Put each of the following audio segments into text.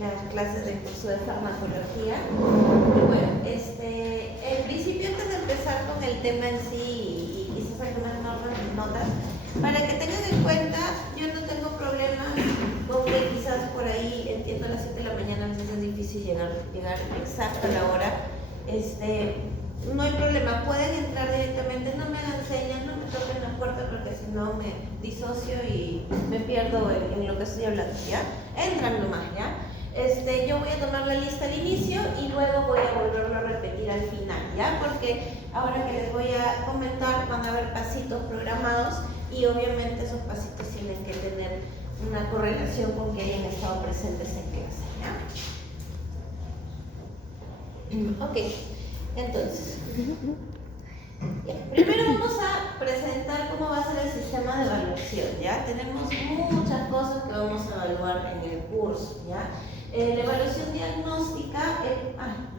las clases del curso de farmacología. Y bueno, en principio, antes de empezar con el tema en sí y quizás algunas notas, para que tengan en cuenta, yo no tengo problemas con que quizás por ahí, entiendo a las 7 de la mañana, a veces es difícil llegar exacto a la hora. No hay problema, pueden entrar directamente, no me hagan señas, no me toquen la puerta porque si no me disocio y me pierdo en lo que estoy hablando, ¿ya? Entran nomás, ¿ya? Yo voy a tomar la lista al inicio y luego voy a volverlo a repetir al final, ¿ya? Porque ahora que les voy a comentar van a haber pasitos programados y obviamente esos pasitos tienen que tener una correlación con que hayan estado presentes en clase, ¿ya? Ok, entonces, ya. Primero vamos a presentar cómo va a ser el sistema de evaluación, ¿ya? Tenemos muchas cosas que vamos a evaluar en el curso, ¿ya? La evaluación diagnóstica,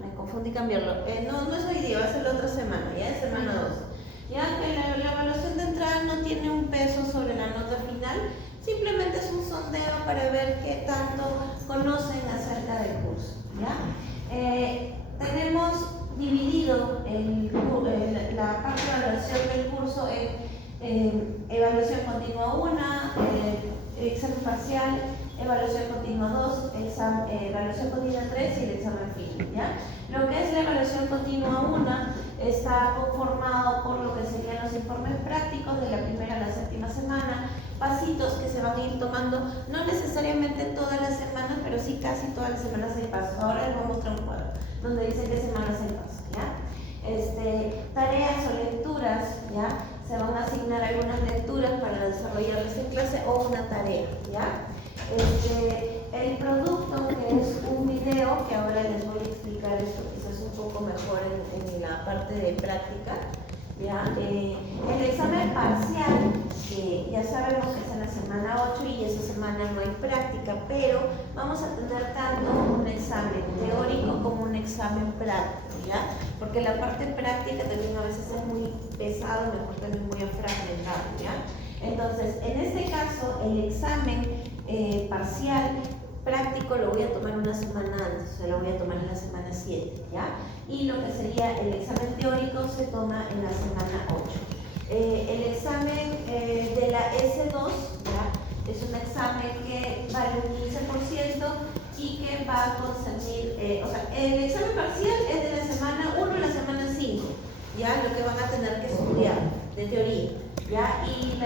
me confundí cambiarlo, no es hoy día, va a ser la otra semana, ¿ya? Es semana 2. Ya que la evaluación de entrada no tiene un peso sobre la nota final, simplemente es un sondeo para ver qué tanto conocen acerca del curso, ¿ya? Tenemos dividido la parte de evaluación del curso en evaluación continua 1, examen parcial, evaluación continua 2, evaluación continua 3 y el examen final, ¿ya? Lo que es la evaluación continua 1 está conformado por lo que serían los informes prácticos de la primera a la séptima semana, pasitos que se van a ir tomando, no necesariamente todas las semanas, pero sí casi todas las semanas hay pasos. Ahora les voy a mostrar un cuadro donde dice qué semanas hay pasos, ¿ya? Tareas o lecturas, ¿ya? Se van a asignar algunas lecturas para desarrollarlas en clase o una tarea, ¿ya? El producto, que es un video, que ahora les voy a explicar esto quizás un poco mejor en la parte de práctica, ¿ya? El examen parcial, que ya sabemos que es en la semana 8 y esa semana no hay práctica, pero vamos a tener tanto un examen teórico como un examen práctico, ¿ya? Porque la parte práctica también a veces es muy pesado, mejor también muy fragmentado, ¿ya? Entonces, en este caso, el examen parcial práctico lo voy a tomar una semana antes, o sea, lo voy a tomar en la semana 7, ¿ya? Y lo que sería el examen teórico se toma en la semana 8. El examen de la S2, ¿ya? Es un examen que vale un 15% y que va a concernir, el examen parcial es de la semana 1 a la semana 5, ¿ya? Lo que van a tener que estudiar de teoría, ¿ya? Y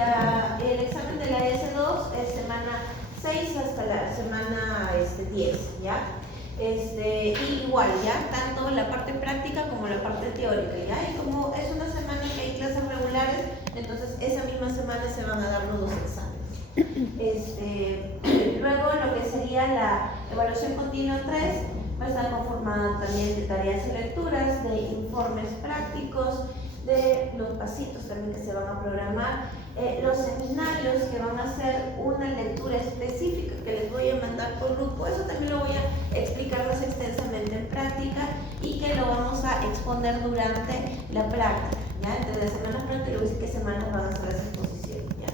el examen de la S2 es semana 6 hasta la semana 10, ¿ya? Y igual, ¿ya? Tanto la parte práctica como la parte teórica, ¿ya? Y como es una semana que hay clases regulares, entonces esa misma semana se van a dar los dos exámenes. Luego lo que sería la evaluación continua 3 va a estar conformada también de tareas y lecturas, de informes prácticos, de los pasitos también que se van a programar, los seminarios que van a ser una lectura específica que les voy a mandar por grupo, eso también lo voy a explicar más extensamente en práctica y que lo vamos a exponer durante la práctica, ¿ya? Entre las semanas prácticas les voy a decir qué semanas van a ser esa exposición, ¿ya?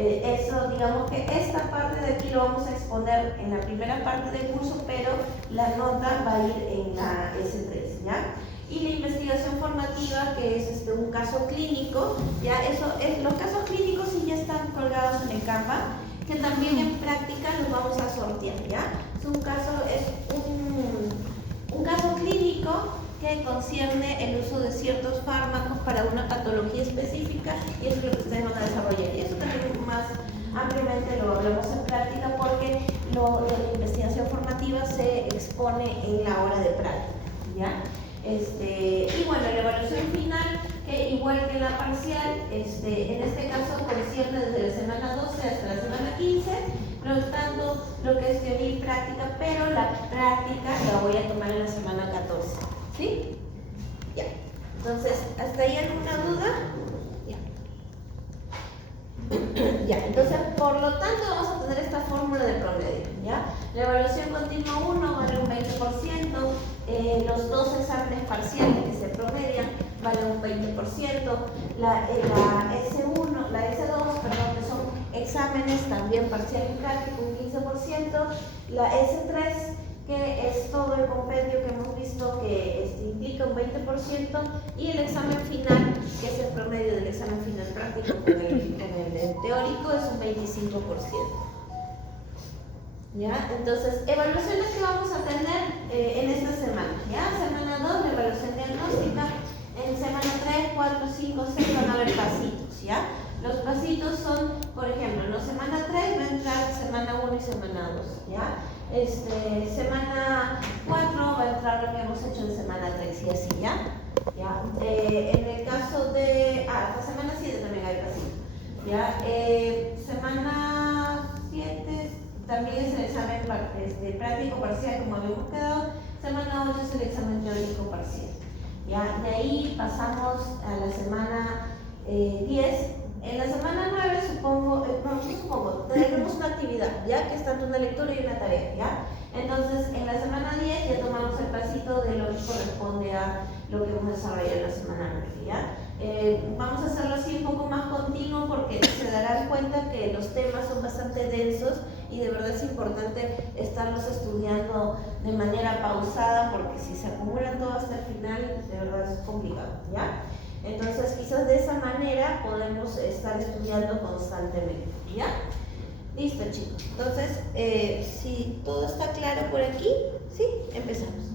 Eso, digamos que esta parte de aquí lo vamos a exponer en la primera parte del curso, pero la nota va a ir en la S3, ¿ya? Y la investigación formativa, que es un caso clínico, ya eso es, los casos clínicos sí ya están colgados en el Canva, que también en práctica los vamos a sortear, ¿ya? Es un caso clínico que concierne el uso de ciertos fármacos para una patología específica y eso es lo que ustedes van a desarrollar. Y eso también más ampliamente lo hablamos en práctica porque lo de la investigación formativa se expone en la hora de práctica, ¿ya? Y bueno, la evaluación final, que igual que la parcial, en este caso concierne desde la semana 12 hasta la semana 15, tanto lo que es teoría y práctica, pero la práctica la voy a tomar en la semana 14, ¿sí? Ya. Entonces, ¿hasta ahí alguna duda? Ya, entonces, por lo tanto, vamos a tener esta fórmula de promedio, ¿ya? La evaluación continua 1 vale un 20%, los dos exámenes parciales que se promedian vale un 20%, la S2, perdón, que son exámenes, también parcial y práctico un 15%, la S3, que es todo el compendio que hemos visto que implica un 20%, y el examen final, que es el promedio del examen final práctico con el teórico, es un 25%. ¿Ya? Entonces, evaluaciones que vamos a tener en esta semana. ¿Ya? Semana 2, la evaluación diagnóstica. En semana 3, 4, 5, 6 van a haber pasitos. ¿Ya? Los pasitos son, por ejemplo, en la semana 3 va a entrar semana 1 y semana 2. ¿Ya? Semana 4 va a entrar lo que hemos hecho en semana 3 y así, ¿ya? ¿Ya? En el caso de... hasta semana 7 también hay pasito. ¿Ya? Semana 7 también es el examen práctico parcial, como habíamos quedado. Semana 8 es el examen teórico parcial. ¿Ya? De ahí pasamos a la semana 10. En la semana 9 tenemos una actividad, ¿ya? Que es tanto una lectura y una tarea, ¿ya? Entonces, en la semana 10 ya tomamos el pasito de lo que corresponde a lo que hemos desarrollado en la semana 9, ¿ya? Vamos a hacerlo así un poco más continuo porque se darán cuenta que los temas son bastante densos y de verdad es importante estarlos estudiando de manera pausada, porque si se acumulan todo hasta el final, de verdad es complicado, ¿ya? Entonces, quizás de esa manera podemos estar estudiando constantemente, ¿ya? Listo, chicos. Entonces, si todo está claro por aquí, ¿sí? Empezamos.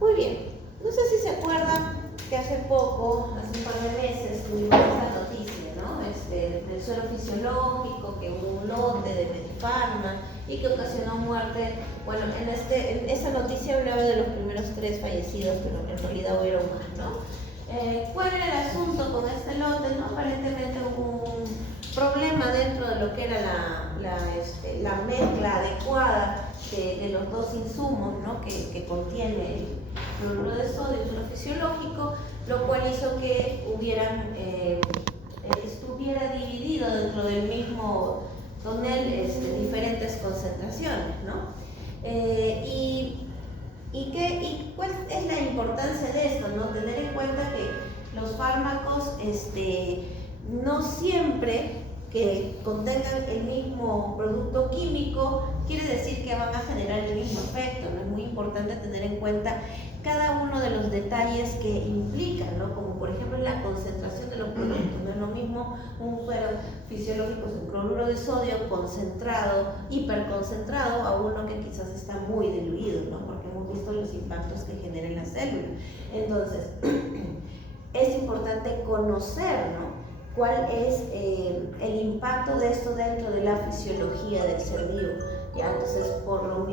Muy bien. No sé si se acuerdan que hace poco, hace un par de meses, tuvimos esta noticia, ¿no? Del suelo fisiológico, que hubo un lote de Medifarma y que ocasionó muerte. Bueno, en esa noticia hablaba de los primeros 3 fallecidos, pero en realidad hubieron más, ¿no? ¿Cuál era el asunto con este lote? ¿No? Aparentemente hubo un problema dentro de lo que era la mezcla adecuada de los dos insumos, ¿no? que contiene el cloruro de sodio y el suelo fisiológico, lo cual hizo que estuviera dividido dentro del mismo tonel diferentes concentraciones, ¿no? ¿Y cuál es la importancia de esto, ¿no? Tener en cuenta que los fármacos no siempre que contengan el mismo producto químico quiere decir que van a generar el mismo efecto, ¿no? Es muy importante tener en cuenta cada uno de los detalles que implican, ¿no? Como por ejemplo la concentración de los productos. No es lo mismo un suero fisiológico sin cloruro de sodio concentrado, hiperconcentrado, a uno que quizás está muy diluido, ¿no? Porque hemos visto los impactos que genera en la célula. Entonces, es importante conocer, ¿no? ¿Cuál es el impacto de esto dentro de la fisiología del ser vivo? ¿Ya? Entonces, por lo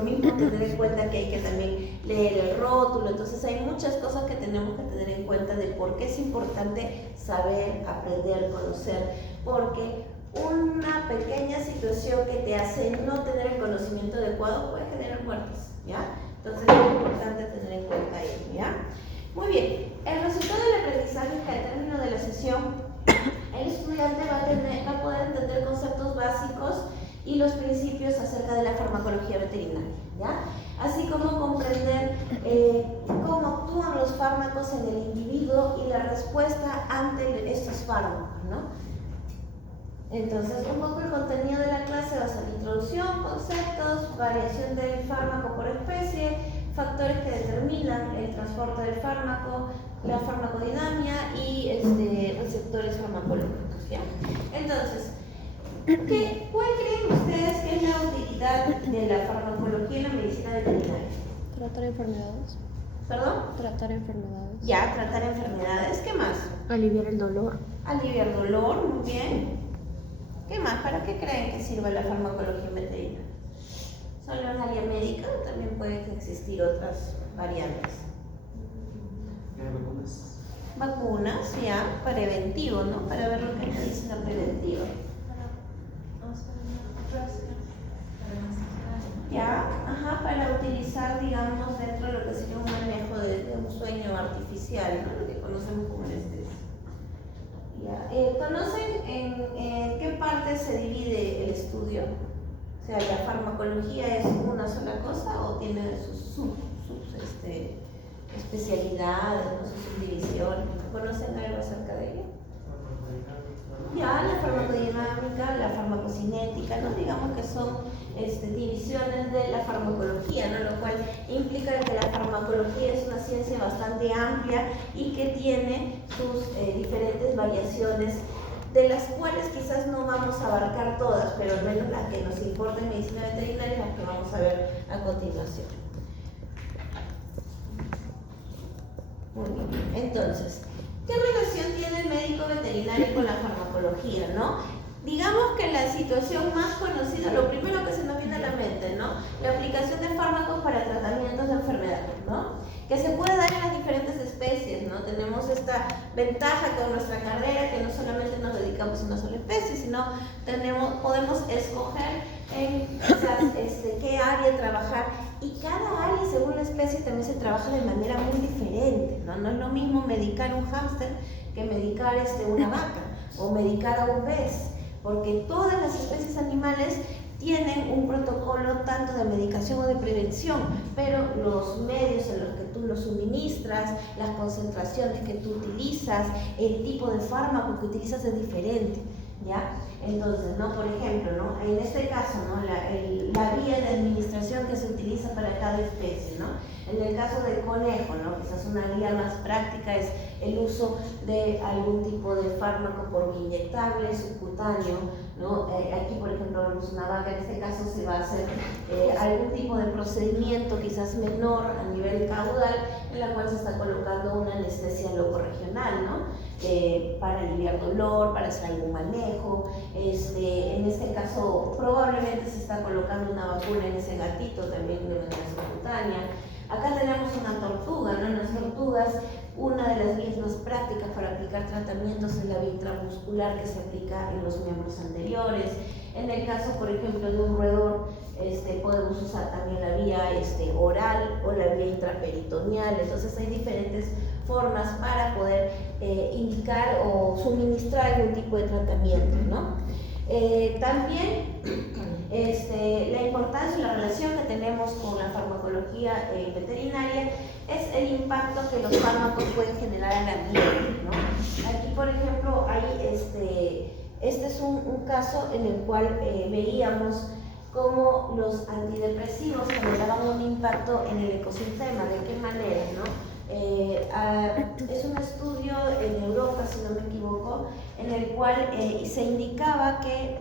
mismo tener en cuenta que hay que también leer el rótulo. Entonces, hay muchas cosas que tenemos que tener en cuenta de por qué es importante saber, aprender, conocer, porque una pequeña situación que te hace no tener el conocimiento adecuado puede generar muertes, ¿ya? Entonces, es importante tener en cuenta ello, ¿ya? Muy bien, el resultado del aprendizaje es que al término de la sesión, el estudiante va a poder entender conceptos básicos y los principios acerca de la farmacología veterinaria, ¿ya? Así como comprender cómo actúan los fármacos en el individuo y la respuesta ante estos fármacos, ¿no? Entonces, un poco el contenido de la clase va a ser introducción, conceptos, variación del fármaco por especie, factores que determinan el transporte del fármaco, la farmacodinámica y receptores farmacológicos, ¿ya? Entonces, ¿cuál creen ustedes que es la utilidad de la farmacología en la medicina veterinaria? Tratar enfermedades. ¿Perdón? Tratar enfermedades. Ya, tratar enfermedades. ¿Qué más? Aliviar el dolor. Aliviar dolor, muy bien. ¿Qué más? ¿Para qué creen que sirve la farmacología veterinaria? ¿Solo en área médica o también pueden existir otras variantes? Vacunas. Vacunas, ya, preventivo, ¿no? Para ver lo que es medicina preventiva. Ya, ajá, para utilizar, digamos, dentro de lo que sería un manejo de un sueño artificial, ¿no? Lo que conocemos como anestesia. Ya. ¿Conocen en qué parte se divide el estudio? O sea, ¿la farmacología es una sola cosa o tiene sus especialidades, ¿no? Sus subdivisiones? ¿Conocen algo acerca de ello? Ya, la farmacodinámica, la farmacocinética, ¿no? Digamos que son divisiones de la farmacología, ¿no? Lo cual implica que la farmacología es una ciencia bastante amplia y que tiene sus diferentes variaciones, de las cuales quizás no vamos a abarcar todas, pero al menos las que nos importan en medicina veterinaria, las que vamos a ver a continuación. Muy bien, entonces, ¿qué relación tiene el médico veterinario con la farmacología, no? Digamos que la situación más conocida, lo primero que se nos viene a la mente, ¿no? La aplicación de fármacos para tratamientos de enfermedades, ¿no? Que se puede dar en las diferentes especies, ¿no? Tenemos esta ventaja con nuestra carrera, que no solamente nos dedicamos a una sola especie, sino podemos escoger en qué área trabajar, y cada área según la especie también se trabaja de manera muy diferente, ¿no? No es lo mismo medicar un hámster que medicar una vaca o medicar a un pez, porque todas las especies animales tienen un protocolo tanto de medicación o de prevención, pero los medios en los que tú los suministras, las concentraciones que tú utilizas, el tipo de fármaco que utilizas es diferente, ¿ya? Entonces, ¿no? Por ejemplo, ¿no? En este caso, ¿no? La vía de administración que se utiliza para cada especie, ¿no? En el caso del conejo, ¿no? Quizás una vía más práctica es el uso de algún tipo de fármaco por inyectable, subcutáneo, ¿no? Aquí, por ejemplo, vemos una vaca, en este caso se va a hacer algún tipo de procedimiento quizás menor a nivel caudal, en la cual se está colocando una anestesia locorregional, ¿no? Para aliviar dolor, para hacer algún manejo. En este caso probablemente se está colocando una vacuna en ese gatito también de manera subcutánea. Acá tenemos una tortuga, ¿no? En las tortugas, una de las vías más prácticas para aplicar tratamientos es la vía intramuscular, que se aplica en los miembros anteriores. En el caso, por ejemplo, de un roedor, podemos usar también la vía oral o la vía intraperitoneal. Entonces hay diferentes formas para poder indicar o suministrar algún tipo de tratamiento, ¿no? También la importancia y la relación que tenemos con la farmacología veterinaria es el impacto que los fármacos pueden generar en la piel, ¿no? Aquí, por ejemplo, hay este es un caso en el cual veíamos cómo los antidepresivos generaban un impacto en el ecosistema. ¿De qué manera, no? Es un estudio en Europa, si no me equivoco, en el cual se indicaba que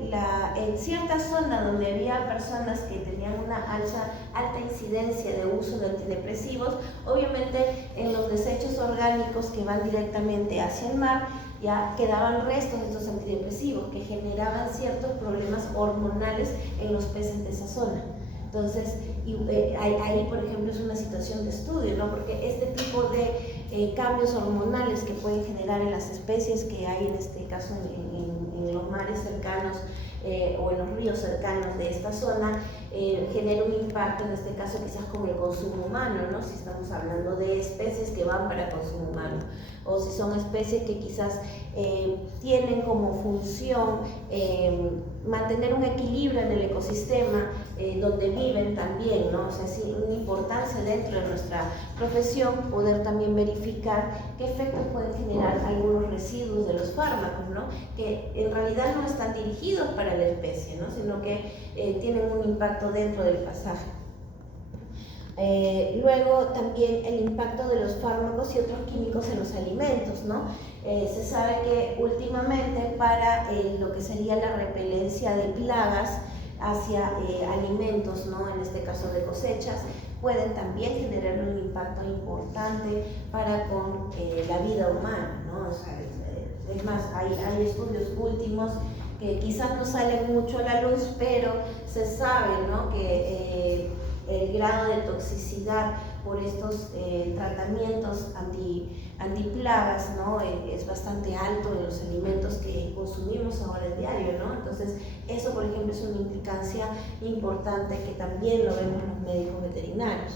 en cierta zona donde había personas que tenían una alta incidencia de uso de antidepresivos, obviamente en los desechos orgánicos que van directamente hacia el mar, ya quedaban restos de estos antidepresivos que generaban ciertos problemas hormonales en los peces de esa zona. Entonces, ahí, por ejemplo, es una situación de estudio, ¿no? Porque este tipo de cambios hormonales que pueden generar en las especies que hay, en este caso, en los mares cercanos o en los ríos cercanos de esta zona, genera un impacto, en este caso, quizás con el consumo humano, ¿no? Si estamos hablando de especies que van para consumo humano, o si son especies que quizás tienen como función mantener un equilibrio en el ecosistema donde viven también, ¿no? O sea, sí, una importancia dentro de nuestra profesión poder también verificar qué efectos pueden generar algunos residuos de los fármacos, ¿no? Que en realidad no están dirigidos para la especie, ¿no? Sino que tienen un impacto dentro del pasaje. Luego también el impacto de los fármacos y otros químicos en los alimentos, ¿no? Se sabe que últimamente para lo que sería la repelencia de plagas hacia alimentos, ¿no? En este caso de cosechas, pueden también generar un impacto importante para con la vida humana, ¿no? O sea, es más, hay estudios últimos que quizás no salen mucho a la luz, pero se sabe, ¿no? Que el grado de toxicidad por estos tratamientos antiplagas, ¿no? Es bastante alto en los alimentos que consumimos ahora en diario, ¿no? Entonces, eso, por ejemplo, es una implicancia importante que también lo vemos los médicos veterinarios.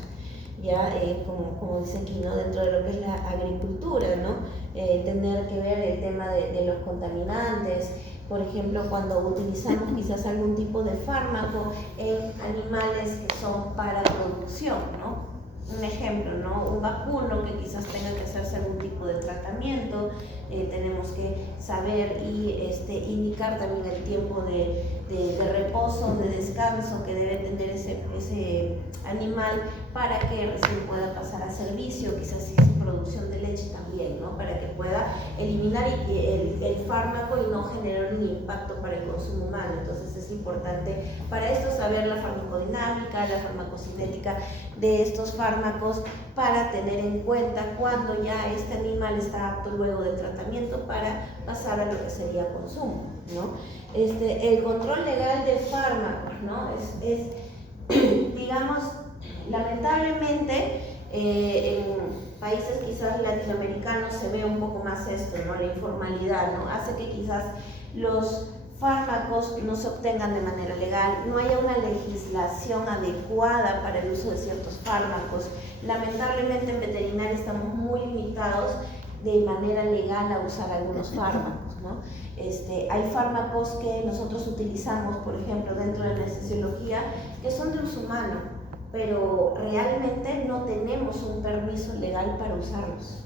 Ya, como dice aquí, ¿no? Dentro de lo que es la agricultura, ¿no? Tener que ver el tema de los contaminantes. Por ejemplo, cuando utilizamos quizás algún tipo de fármaco en animales que son para producción, ¿no? un ejemplo, ¿no? Un vacuno que quizás tenga que hacerse algún tipo de tratamiento, tenemos que saber y indicar también el tiempo de reposo, de descanso que debe tener ese animal para que recién pueda pasar a servicio, quizás si es producción de leche también, ¿no? Para que pueda eliminar el fármaco y no generar un impacto para el consumo humano. Entonces es importante para esto saber la farmacodinámica, la farmacocinética de estos fármacos para tener en cuenta cuando ya este animal está apto luego del tratamiento para pasar a lo que sería consumo, ¿no? El control legal de fármacos, ¿no? Digamos, lamentablemente en países quizás latinoamericanos se ve un poco más esto, ¿no? La informalidad, ¿no? Hace que quizás los fármacos no se obtengan de manera legal, no haya una legislación adecuada para el uso de ciertos fármacos. Lamentablemente en veterinaria estamos muy limitados de manera legal a usar algunos fármacos, ¿no? Hay fármacos que nosotros utilizamos, por ejemplo, dentro de la anestesiología, que son de uso humano, pero realmente no tenemos un permiso legal para usarlos.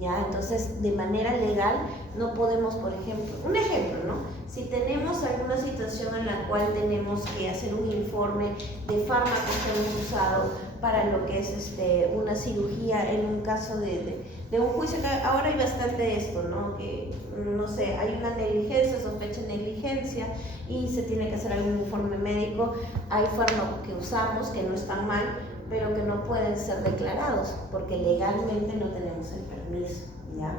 ¿Ya? Entonces, de manera legal no podemos, por ejemplo, un ejemplo, ¿no? Si tenemos alguna situación en la cual tenemos que hacer un informe de fármacos que hemos usado para lo que es una cirugía en un caso de un juicio, que ahora hay bastante de esto, ¿no? Que, no sé, hay una negligencia, sospecha de negligencia y se tiene que hacer algún informe médico. Hay fármacos que usamos que no están mal, pero que no pueden ser declarados porque legalmente no tenemos el permiso, ¿ya?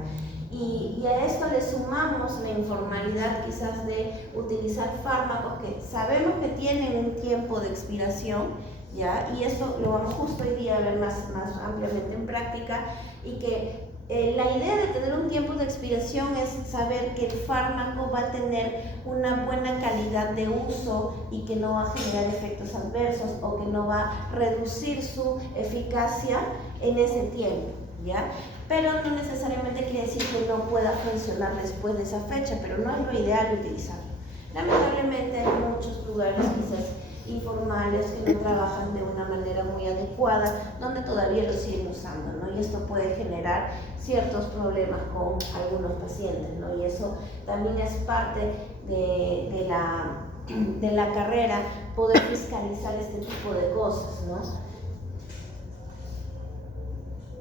Y a esto le sumamos la informalidad quizás de utilizar fármacos que sabemos que tienen un tiempo de expiración, ¿ya? Y esto lo vamos justo hoy día a ver más ampliamente en práctica, y que la idea de tener un tiempo de expiración es saber que el fármaco va a tener una buena calidad de uso y que no va a generar efectos adversos o que no va a reducir su eficacia en ese tiempo, ¿ya? Pero no necesariamente quiere decir que no pueda funcionar después de esa fecha, pero no es lo ideal utilizarlo. Lamentablemente hay muchos lugares quizás informales que no trabajan de una manera muy adecuada, donde todavía lo siguen usando, ¿no? Y esto puede generar ciertos problemas con algunos pacientes, ¿no? Y eso también es parte de la carrera, poder fiscalizar este tipo de cosas, ¿no?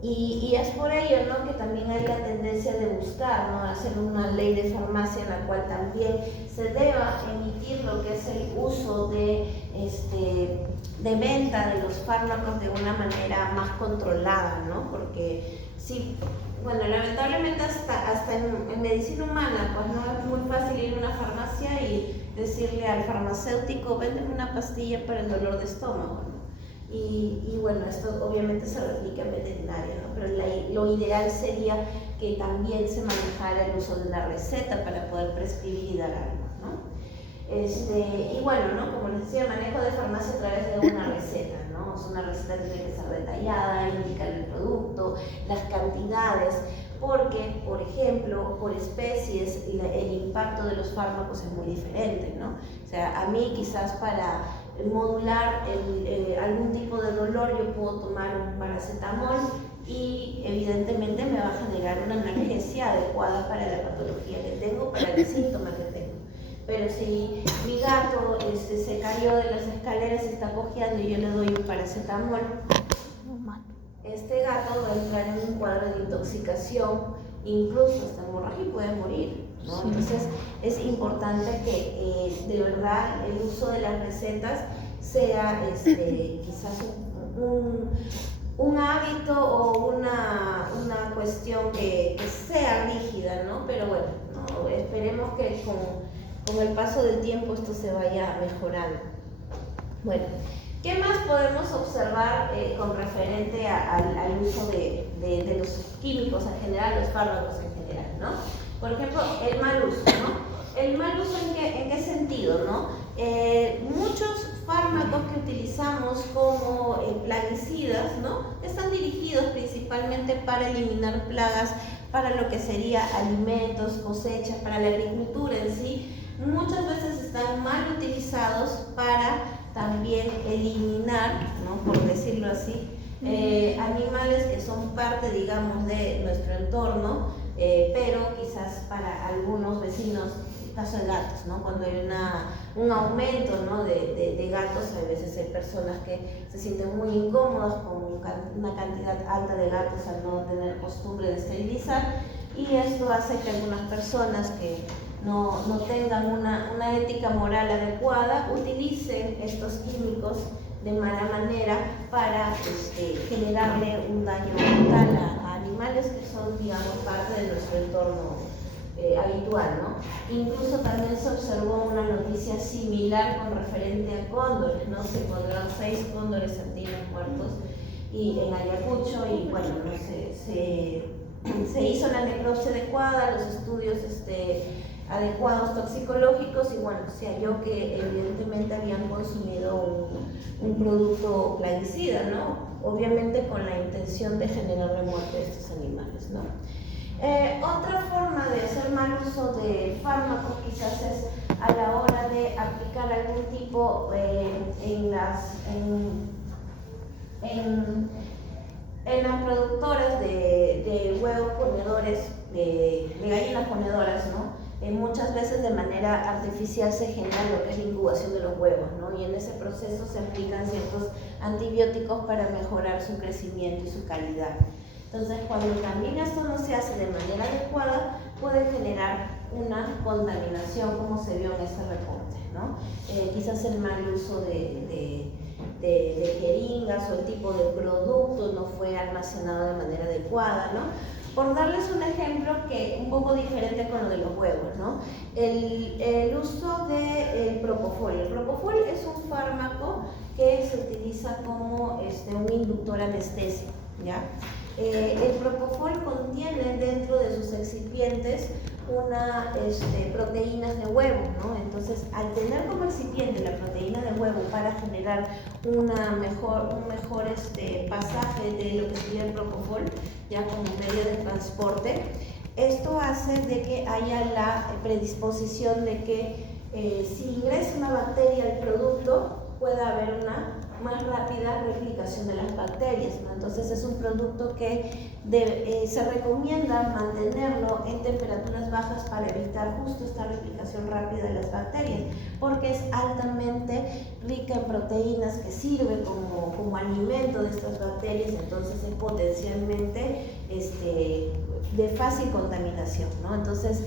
Y es por ello, ¿no?, que también hay la tendencia de buscar, ¿no?, hacer una ley de farmacia en la cual también se deba emitir lo que es el uso de venta de los fármacos de una manera más controlada, ¿no? Porque sí, bueno, lamentablemente hasta en medicina humana, pues no es muy fácil ir a una farmacia y decirle al farmacéutico, véndeme una pastilla para el dolor de estómago, ¿no? Y bueno, esto obviamente se replica en veterinaria, ¿no? Pero lo ideal sería que también se manejara el uso de una receta para poder prescribir y dar algo, ¿no? Y bueno, ¿no?, como les decía, el manejo de farmacia a través de una receta, ¿no? O sea, una receta tiene que ser detallada, indicar el producto, las cantidades, porque, por ejemplo, por especies el impacto de los fármacos es muy diferente, ¿no? O sea, a mí quizás para modular algún tipo de dolor yo puedo tomar un paracetamol y evidentemente me va a generar una analgesia adecuada para la patología que tengo, para el síntoma que tengo. Pero si mi gato se cayó de las escaleras y está cojeando y yo le doy un paracetamol, este gato va a entrar en un cuadro de intoxicación, incluso hasta hemorragia, y puede morir, ¿no? Sí. Entonces es importante que de verdad el uso de las recetas sea quizás un hábito o una cuestión que sea rígida, ¿no? Pero bueno, ¿no?, esperemos que con el paso del tiempo esto se vaya mejorando. Bueno, ¿qué más podemos observar con referente al uso de los químicos en general, los fármacos en general, ¿no? Por ejemplo, el mal uso, ¿no? ¿El mal uso en qué sentido, no? Muchos fármacos que utilizamos como plaguicidas, ¿no?, están dirigidos principalmente para eliminar plagas, para lo que sería alimentos, cosechas, para la agricultura en sí. Muchas veces están mal utilizados para también eliminar, ¿no?, por decirlo así, Animales que son parte, digamos, de nuestro entorno, pero quizás para algunos vecinos, caso de gatos, ¿no? Cuando hay un aumento, ¿no? de gatos, a veces hay personas que se sienten muy incómodas con una cantidad alta de gatos al no tener costumbre de esterilizar, y esto hace que algunas personas que no tengan una ética moral adecuada utilicen estos químicos de mala manera para generarle un daño mortal a animales que son, digamos, parte de nuestro entorno habitual, ¿no? Incluso también se observó una noticia similar con referente a cóndores, ¿no? Se encontraron 6 cóndores andinos muertos y en Ayacucho, y bueno, ¿no? se hizo la necropsia adecuada, los estudios adecuados toxicológicos, y bueno, se halló que evidentemente habían consumido un producto plaguicida, ¿no? Obviamente con la intención de generar la muerte de estos animales, ¿no? Otra forma de hacer mal uso de fármacos quizás es a la hora de aplicar algún tipo en las productoras de huevos ponedores, de gallinas ponedoras, ¿no? Muchas veces de manera artificial se genera lo que es la incubación de los huevos, ¿no? Y en ese proceso se aplican ciertos antibióticos para mejorar su crecimiento y su calidad. Entonces, cuando también esto no se hace de manera adecuada, puede generar una contaminación, como se vio en este reporte, ¿no? Quizás el mal uso de jeringas o el tipo de producto no fue almacenado de manera adecuada, ¿no? Por darles un ejemplo que un poco diferente con lo de los huevos, ¿no? El uso del propofol. El propofol es un fármaco que se utiliza como un inductor anestésico, ¿ya? El propofol contiene dentro de sus excipientes proteínas de huevo, ¿no? Entonces, al tener como excipiente la proteína de huevo para generar un mejor pasaje de lo que sería el propofol, ya como medio de transporte, esto hace de que haya la predisposición de que si ingresa una bacteria al producto, pueda haber una más rápida replicación de las bacterias, ¿no? Entonces es un producto que se recomienda mantenerlo en temperaturas bajas para evitar justo esta replicación rápida de las bacterias, porque es altamente rica en proteínas que sirve como alimento de estas bacterias, entonces es potencialmente de fácil contaminación, ¿no? Entonces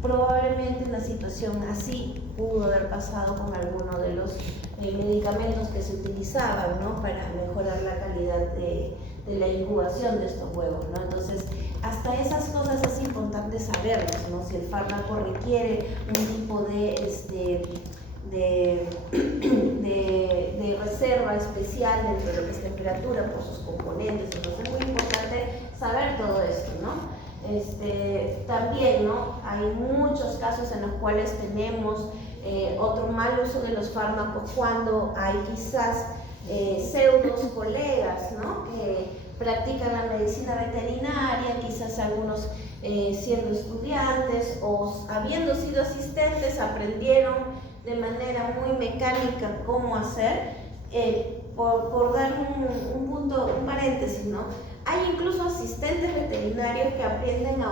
probablemente una situación así pudo haber pasado con alguno de los medicamentos que se utilizaban, ¿no? Para mejorar la calidad de la incubación de estos huevos, ¿no? Entonces, hasta esas cosas es importante saberlas, ¿no? Si el fármaco requiere un tipo de reserva especial dentro de lo que es temperatura por sus componentes, entonces es muy importante saber todo esto, ¿no? También, ¿no? Hay muchos casos en los cuales tenemos otro mal uso de los fármacos cuando hay quizás pseudos colegas, ¿no? Que practican la medicina veterinaria, quizás algunos siendo estudiantes o habiendo sido asistentes aprendieron de manera muy mecánica cómo hacer, por dar un paréntesis, ¿no? Hay incluso asistentes veterinarios que aprenden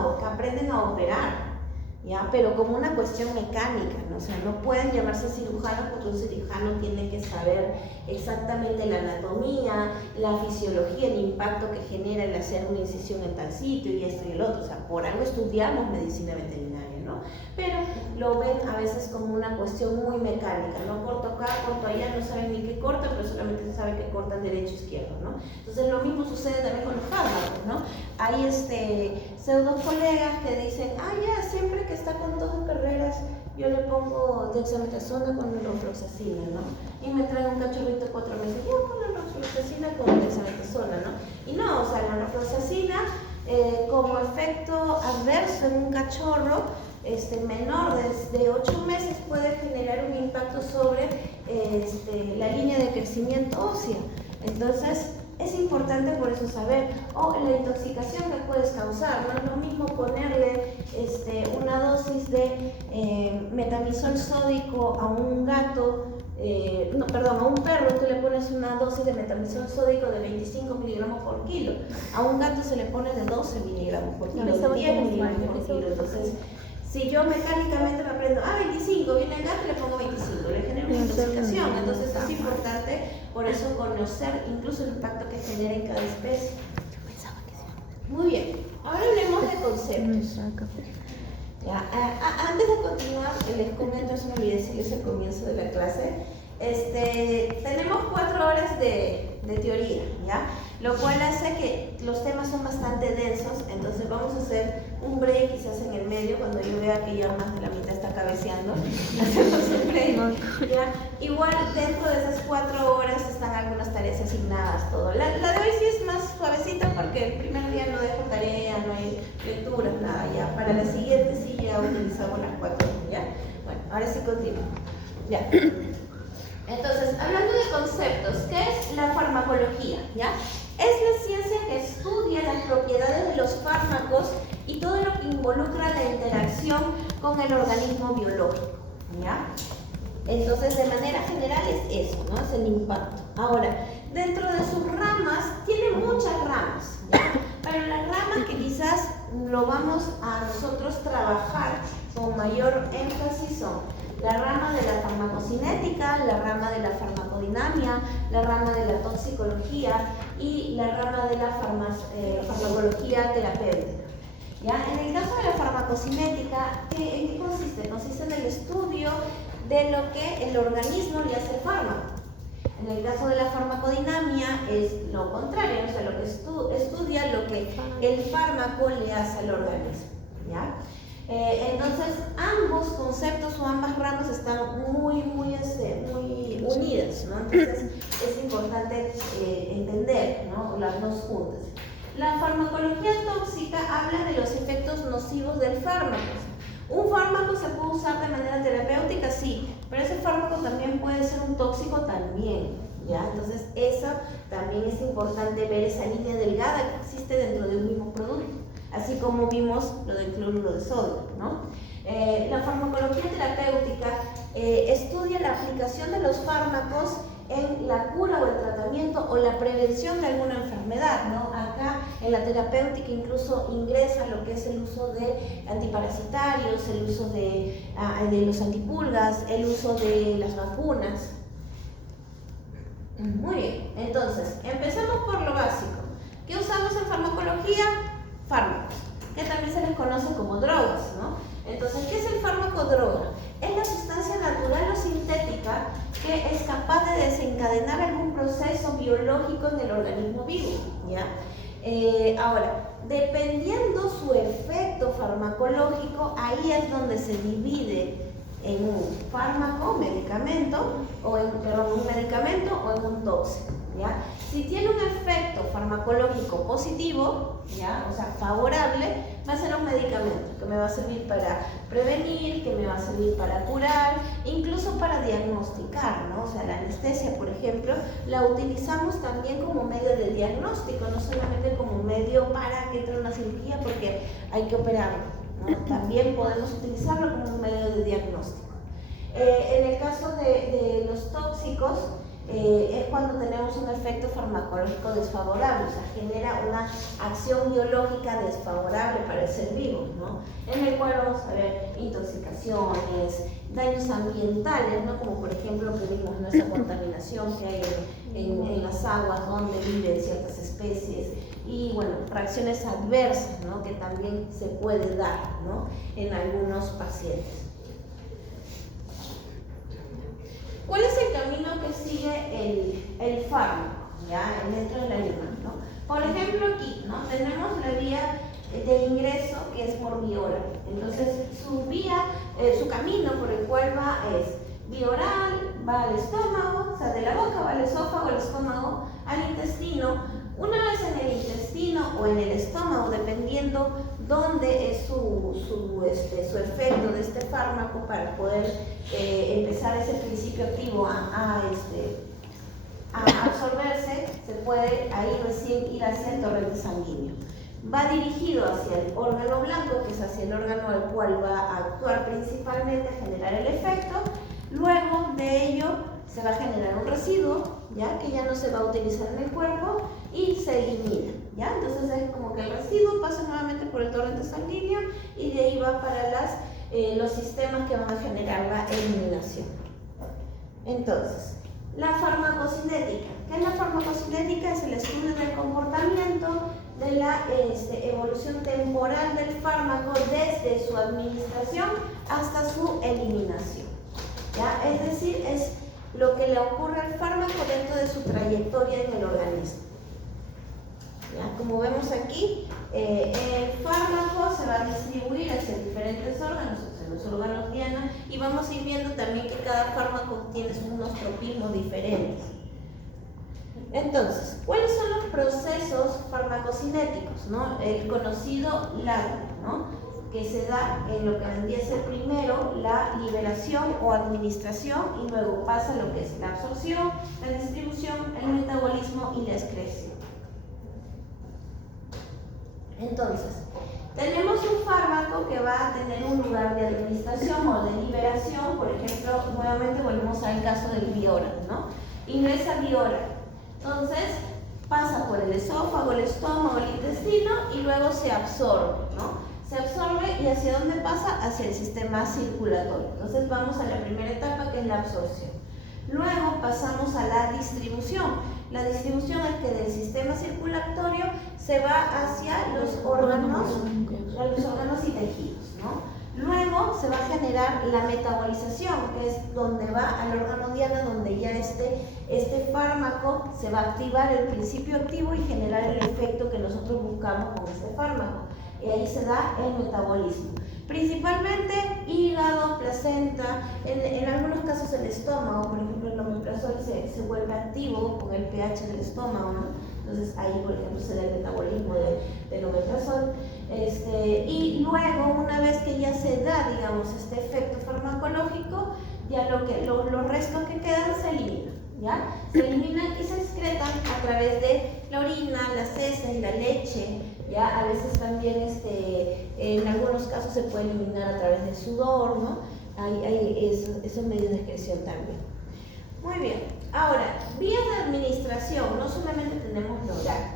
a operar, ¿ya? Pero como una cuestión mecánica, ¿no? O sea, no pueden llamarse cirujanos porque un cirujano tiene que saber exactamente la anatomía, la fisiología, el impacto que genera el hacer una incisión en tal sitio y esto y el otro. O sea, por algo estudiamos medicina veterinaria, ¿no? Pero lo ven a veces como una cuestión muy mecánica, ¿no? Corto acá, corto allá, no saben ni qué cortan, pero solamente se sabe que cortan derecho, izquierdo, ¿no? Entonces lo mismo sucede también con los fármacos, ¿no? Hay pseudo colegas que dicen, ya, siempre que está con dos carreras, yo le pongo dexametasona con levofloxacina, ¿no? Y me trae un cachorrito de 4 meses, yo con la levofloxacina con dexametasona, ¿no? Y no, o sea, la levofloxacina como efecto adverso en un cachorro menor de 8 meses puede generar un impacto sobre la línea de crecimiento ósea. Entonces es importante por eso saber, la intoxicación que puedes causar. No es lo mismo ponerle una dosis de metamizol sódico a un gato, a un perro, tú le pones menos una dosis de metamizol sódico de 25 miligramos por kilo. A un gato se le pone de 12 miligramos por kilo, de 10 miligramos por kilo. Entonces, si yo mecánicamente me aprendo, 25, viene el gato y le pongo 25, le genero una intoxicación. Entonces es importante, por eso, conocer incluso el impacto que genera en cada especie. Muy bien, ahora hablemos de conceptos. Ya, antes de continuar, les comento, eso me olvidé decirles al comienzo de la clase. Tenemos 4 horas de teoría, ¿ya? Lo cual hace que los temas son bastante densos, entonces vamos a hacer un break quizás en el medio, cuando yo vea que ya más de la mitad está cabeceando, hacemos un break, ¿ya? Igual dentro de esas 4 horas están algunas tareas asignadas, todo. La de hoy sí es más suavecita porque el primer día no dejo tarea, no hay lecturas, nada, ya. Para la siguiente sí ya utilizamos las 4 horas, ¿ya? Bueno, ahora sí continúo. Ya. Entonces, hablando de conceptos, ¿qué es la farmacología? ¿Ya? Es la ciencia que estudia las propiedades de los fármacos y todo lo que involucra la interacción con el organismo biológico, ¿ya? Entonces, de manera general es eso, ¿no? Es el impacto. Ahora, dentro de sus ramas, tiene muchas ramas, ¿ya? Pero las ramas que quizás lo vamos a nosotros trabajar con mayor énfasis son la rama de la farmacocinética, la rama de la farmacodinamia, la rama de la toxicología y la rama de la farmacología terapéutica. ¿Ya? En el caso de la farmacocinética, ¿en qué consiste? Consiste en el estudio de lo que el organismo le hace al fármaco. En el caso de la farmacodinamia es lo contrario, o sea, lo que estudia lo que el fármaco le hace al organismo. ¿Ya? Entonces, ambos conceptos o ambas ramas están muy unidas, ¿no? Entonces, es importante entender, ¿no? Las dos juntas. La farmacología tóxica habla de los efectos nocivos del fármaco. ¿Un fármaco se puede usar de manera terapéutica? Sí, pero ese fármaco también puede ser un tóxico también, ¿ya? Entonces, eso también es importante ver esa línea delgada que existe dentro de un mismo producto. Así como vimos lo del cloruro de sodio, ¿no? La farmacología terapéutica estudia la aplicación de los fármacos en la cura o el tratamiento o la prevención de alguna enfermedad, ¿no? Acá en la terapéutica incluso ingresa lo que es el uso de antiparasitarios, el uso de los antipulgas, el uso de las vacunas. Muy bien, entonces, empezamos por lo básico. ¿Qué usamos en farmacología? Fármacos, que también se les conoce como drogas, ¿no? Entonces, ¿qué es el fármaco droga? Es la sustancia natural o sintética que es capaz de desencadenar algún proceso biológico en el organismo vivo, ¿ya? Ahora, dependiendo su efecto farmacológico, ahí es donde se divide en un fármaco, medicamento, o un medicamento o en un tóxico, ¿ya? Si tiene un efecto farmacológico positivo, ¿ya? O sea, favorable, va a ser un medicamento que me va a servir para prevenir, que me va a servir para curar, incluso para diagnosticar, ¿no? O sea, la anestesia, por ejemplo, la utilizamos también como medio de diagnóstico, no solamente como medio para que entre una cirugía porque hay que operarlo, ¿no? También podemos utilizarlo como un medio de diagnóstico. En el caso de los tóxicos, es cuando tenemos un efecto farmacológico desfavorable, o sea, genera una acción biológica desfavorable para el ser vivo, ¿no? En el cual vamos a ver intoxicaciones, daños ambientales, ¿no? Como por ejemplo que vimos, ¿no? Esa contaminación que hay en las aguas donde viven ciertas especies y, bueno, reacciones adversas, ¿no? Que también se puede dar, ¿no? En algunos pacientes. ¿Cuál es el camino que sigue el fármaco, ya, dentro del animal, ¿no? Por ejemplo, aquí, ¿no? Tenemos la vía de ingreso que es por vía oral. Entonces, su camino por el cual va es vía oral, va al estómago, o sea, de la boca va al esófago, al estómago, al intestino. Una vez en el intestino o en el estómago, dependiendo dónde es su efecto de este fármaco para poder empezar ese principio activo a absorberse, se puede ahí recién ir hacia el torrente sanguíneo. Va dirigido hacia el órgano blanco, que es hacia el órgano al cual va a actuar principalmente, a generar el efecto. Luego de ello se va a generar un residuo, ¿ya? Que ya no se va a utilizar en el cuerpo y se elimina, ¿ya? Entonces es como que el residuo pasa nuevamente por el torrente sanguíneo y de ahí va para los sistemas que van a generar la eliminación. Entonces, la farmacocinética. ¿Qué es la farmacocinética? Es el estudio del comportamiento de la evolución temporal del fármaco desde su administración hasta su eliminación, ¿ya? Es decir, es lo que le ocurre al fármaco dentro de su trayectoria en el organismo. ¿Ya? Como vemos aquí, el fármaco se va a distribuir hacia diferentes órganos, hacia los órganos diana, y vamos a ir viendo también que cada fármaco tiene unos tropismos diferentes. Entonces, ¿cuáles son los procesos farmacocinéticos, ¿no? El conocido LAD, ¿no? Que se da en lo que vendría a ser primero la liberación o administración y luego pasa lo que es la absorción, la distribución, el metabolismo y la excreción. Entonces, tenemos un fármaco que va a tener un lugar de administración o de liberación. Por ejemplo, nuevamente volvemos al caso del Vioral, ¿no? Ingresa Vioral, entonces pasa por el esófago, el estómago, el intestino y luego se absorbe, ¿no? Se absorbe y ¿hacia dónde pasa? Hacia el sistema circulatorio. Entonces vamos a la primera etapa, que es la absorción. Luego pasamos a la distribución. La distribución es que del sistema circulatorio se va hacia los órganos y tejidos, ¿no? Luego se va a generar la metabolización, que es donde va al órgano diana, donde ya este fármaco se va a activar el principio activo y generar el efecto que nosotros buscamos con este fármaco. Y ahí se da el metabolismo. Principalmente hígado, placenta, en algunos casos el estómago, por ejemplo el omeprazol se vuelve activo con el pH del estómago, ¿no? Entonces ahí por ejemplo se da el metabolismo del omeprazol. Y luego, una vez que ya se da, digamos, este efecto farmacológico, ya los restos que quedan se eliminan, ¿ya? Se eliminan y se excretan a través de la orina, las heces, la leche, ¿ya? A veces también en algunos casos se puede eliminar a través del sudor, ¿no? Hay esos medios de excreción también. Muy bien, ahora, vías de administración, no solamente tenemos la oral.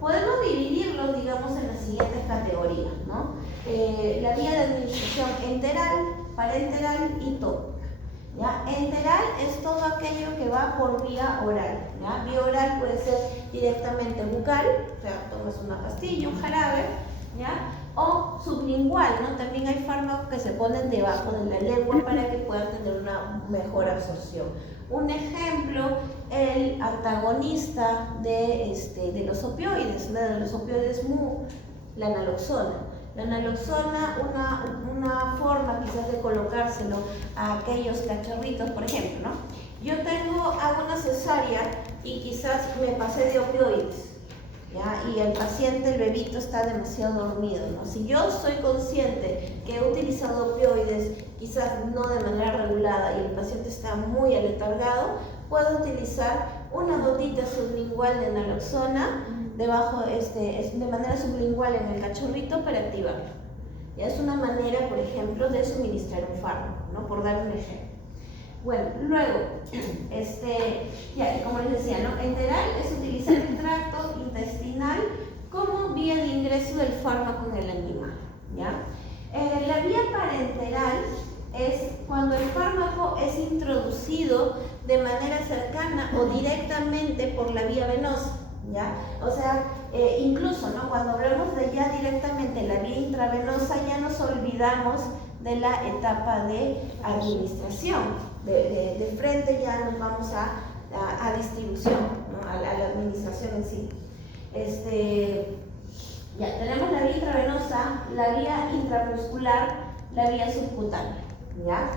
Podemos dividirlos, digamos, en las siguientes categorías, ¿no? La vía de administración enteral, parenteral y tópica, ¿ya? Enteral es todo aquello que va por vía oral, ¿ya? Vía oral puede ser directamente bucal, o sea, tomas una pastilla, un jarabe, ¿ya? O sublingual, ¿no? También hay fármacos que se ponen debajo de la lengua para que puedan tener una mejor absorción. Un ejemplo, el antagonista de los opioides, una de los opioides la naloxona. La naloxona, una forma quizás de colocárselo a aquellos cachorritos, por ejemplo, ¿no? Yo hago una cesárea y quizás me pasé de opioides, ¿ya? Y el paciente, el bebito, está demasiado dormido, ¿no? Si yo soy consciente que he utilizado opioides, quizás no de manera regulada, y el paciente está muy aletargado, puedo utilizar una gotita sublingual de naloxona debajo, de manera sublingual en el cachorrito para activarlo. Ya es una manera, por ejemplo, de suministrar un fármaco, ¿no? Por dar un ejemplo. Bueno, luego, ya, como les decía, ¿no? Enteral es utilizar el tracto intestinal como vía de ingreso del fármaco en el animal, ¿ya? La vía parenteral es cuando el fármaco es introducido de manera cercana o directamente por la vía venosa, ¿ya? O sea, incluso, ¿no? Cuando hablamos de ya directamente la vía intravenosa, ya nos olvidamos de la etapa de administración. De frente ya nos vamos a distribución, ¿no? a la administración en sí. Ya tenemos la vía intravenosa, la vía intramuscular, la vía subcutánea, ¿ya?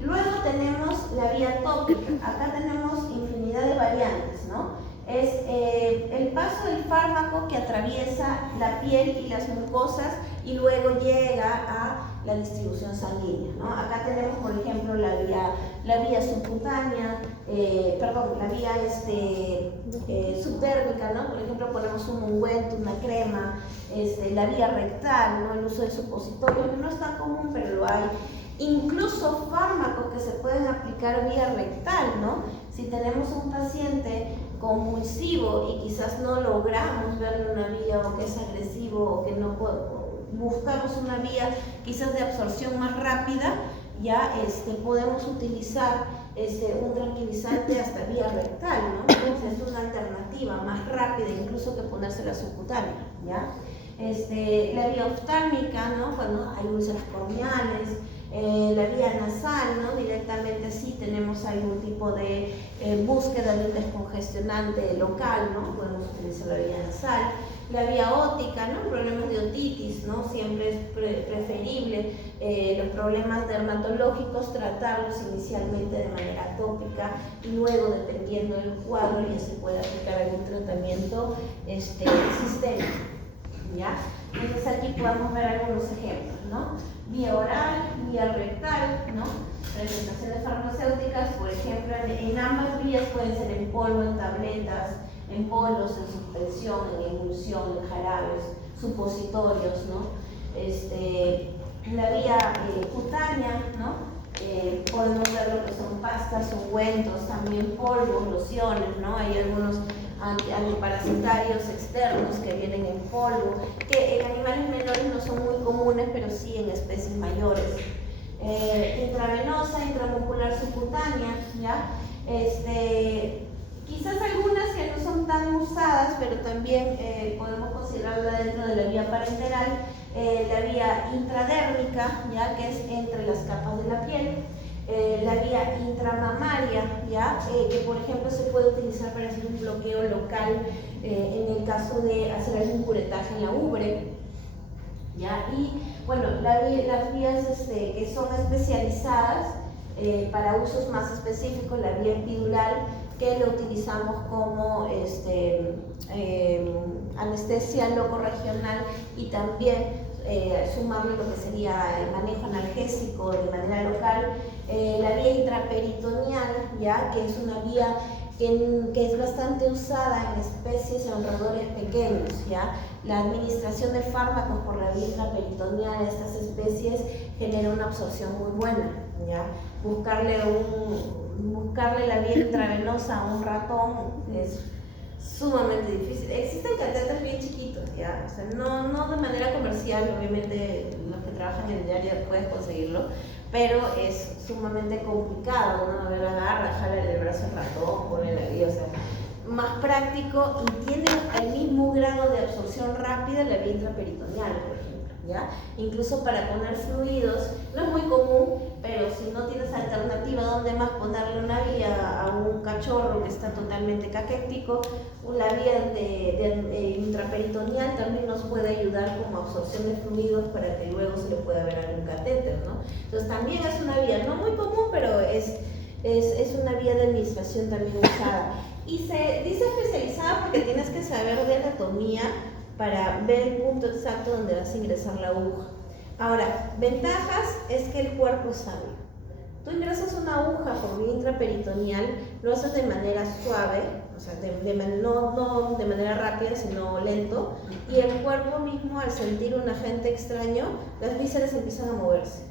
Luego tenemos la vía tópica. Acá tenemos infinidad de variantes, ¿no? Es el paso del fármaco que atraviesa la piel y las mucosas y luego llega a la distribución sanguínea, ¿no? Acá tenemos, por ejemplo, la vía subcutánea, la vía subdérmica, ¿no? Por ejemplo, ponemos un ungüento, una crema, la vía rectal, ¿no? El uso de supositorios, que no es tan común, pero lo hay. Incluso fármacos que se pueden aplicar vía rectal, ¿no? Si tenemos un paciente convulsivo y quizás no logramos verle una vía o que es agresivo o que no buscamos una vía quizás de absorción más rápida, ya podemos utilizar un tranquilizante hasta vía rectal, ¿no? Entonces es una alternativa más rápida incluso que ponérsela subcutánea, ¿ya? La vía oftálmica, ¿no? Cuando hay úlceras corneales, la vía nasal, ¿no? Directamente sí tenemos algún tipo de búsqueda de un descongestionante local, ¿no? Podemos utilizar la vía nasal. La vía óptica, ¿no? Problemas de otitis, ¿no? Siempre es preferible los problemas dermatológicos tratarlos inicialmente de manera tópica y luego, dependiendo del cuadro, ya se puede aplicar algún tratamiento sistémico, ¿ya? Entonces aquí podemos ver algunos ejemplos, ¿no? Vía oral, vía rectal, ¿no? Presentaciones farmacéuticas, por ejemplo, en ambas vías pueden ser en polvo, en tabletas, en polos, en suspensión, en emulsión, en jarabes, supositorios, ¿no? La vía cutánea, ¿no? Podemos ver lo que son pastas, ungüentos, también polvos, lociones, ¿no? Hay algunos antiparasitarios externos que vienen en polvo, que en animales menores no son muy comunes, pero sí en especies mayores. Intravenosa, intramuscular subcutánea, ¿ya? Quizás algunas que no son tan usadas, pero también podemos considerarla dentro de la vía parenteral, la vía intradérmica, ¿ya? Que es entre las capas de la piel, la vía intramamaria, ¿ya? Que por ejemplo se puede utilizar para hacer un bloqueo local en el caso de hacer algún curetaje en la ubre, ¿ya? Y bueno, las vías que son especializadas para usos más específicos, la vía epidural, que lo utilizamos como anestesia locorregional y también sumarle lo que sería el manejo analgésico de manera local, la vía intraperitoneal, ¿ya? Que es una vía que es bastante usada en especies en roedores pequeños, ¿ya? La administración de fármacos por la vía intraperitoneal a estas especies genera una absorción muy buena, ¿ya? Buscarle la vía intravenosa a un ratón es sumamente difícil. Existen catéteres bien chiquitos, ¿ya? O sea, no de manera comercial, obviamente los que trabajan en el área pueden conseguirlo, pero es sumamente complicado, ¿no? A ver, agarra, jala el brazo al ratón, pone la vía, o sea, más práctico y tiene el mismo grado de absorción rápida la vía intraperitoneal, por ejemplo, ¿ya? Incluso para poner fluidos, no es muy común, pero si no tienes alternativa, ¿dónde más ponerle una vía a un cachorro que está totalmente caquético? La vía de intraperitoneal también nos puede ayudar como absorción de fluidos para que luego se le pueda ver algún catéter, ¿no? Entonces también es una vía no muy común, pero es una vía de administración también usada. Y se dice especializada porque tienes que saber de anatomía para ver el punto exacto donde vas a ingresar la aguja. Ahora, ventajas es que el cuerpo es sabio. Tú ingresas una aguja por vía intraperitoneal, lo haces de manera suave, o sea, no de manera rápida, sino lento, y el cuerpo mismo, al sentir un agente extraño, las vísceras empiezan a moverse.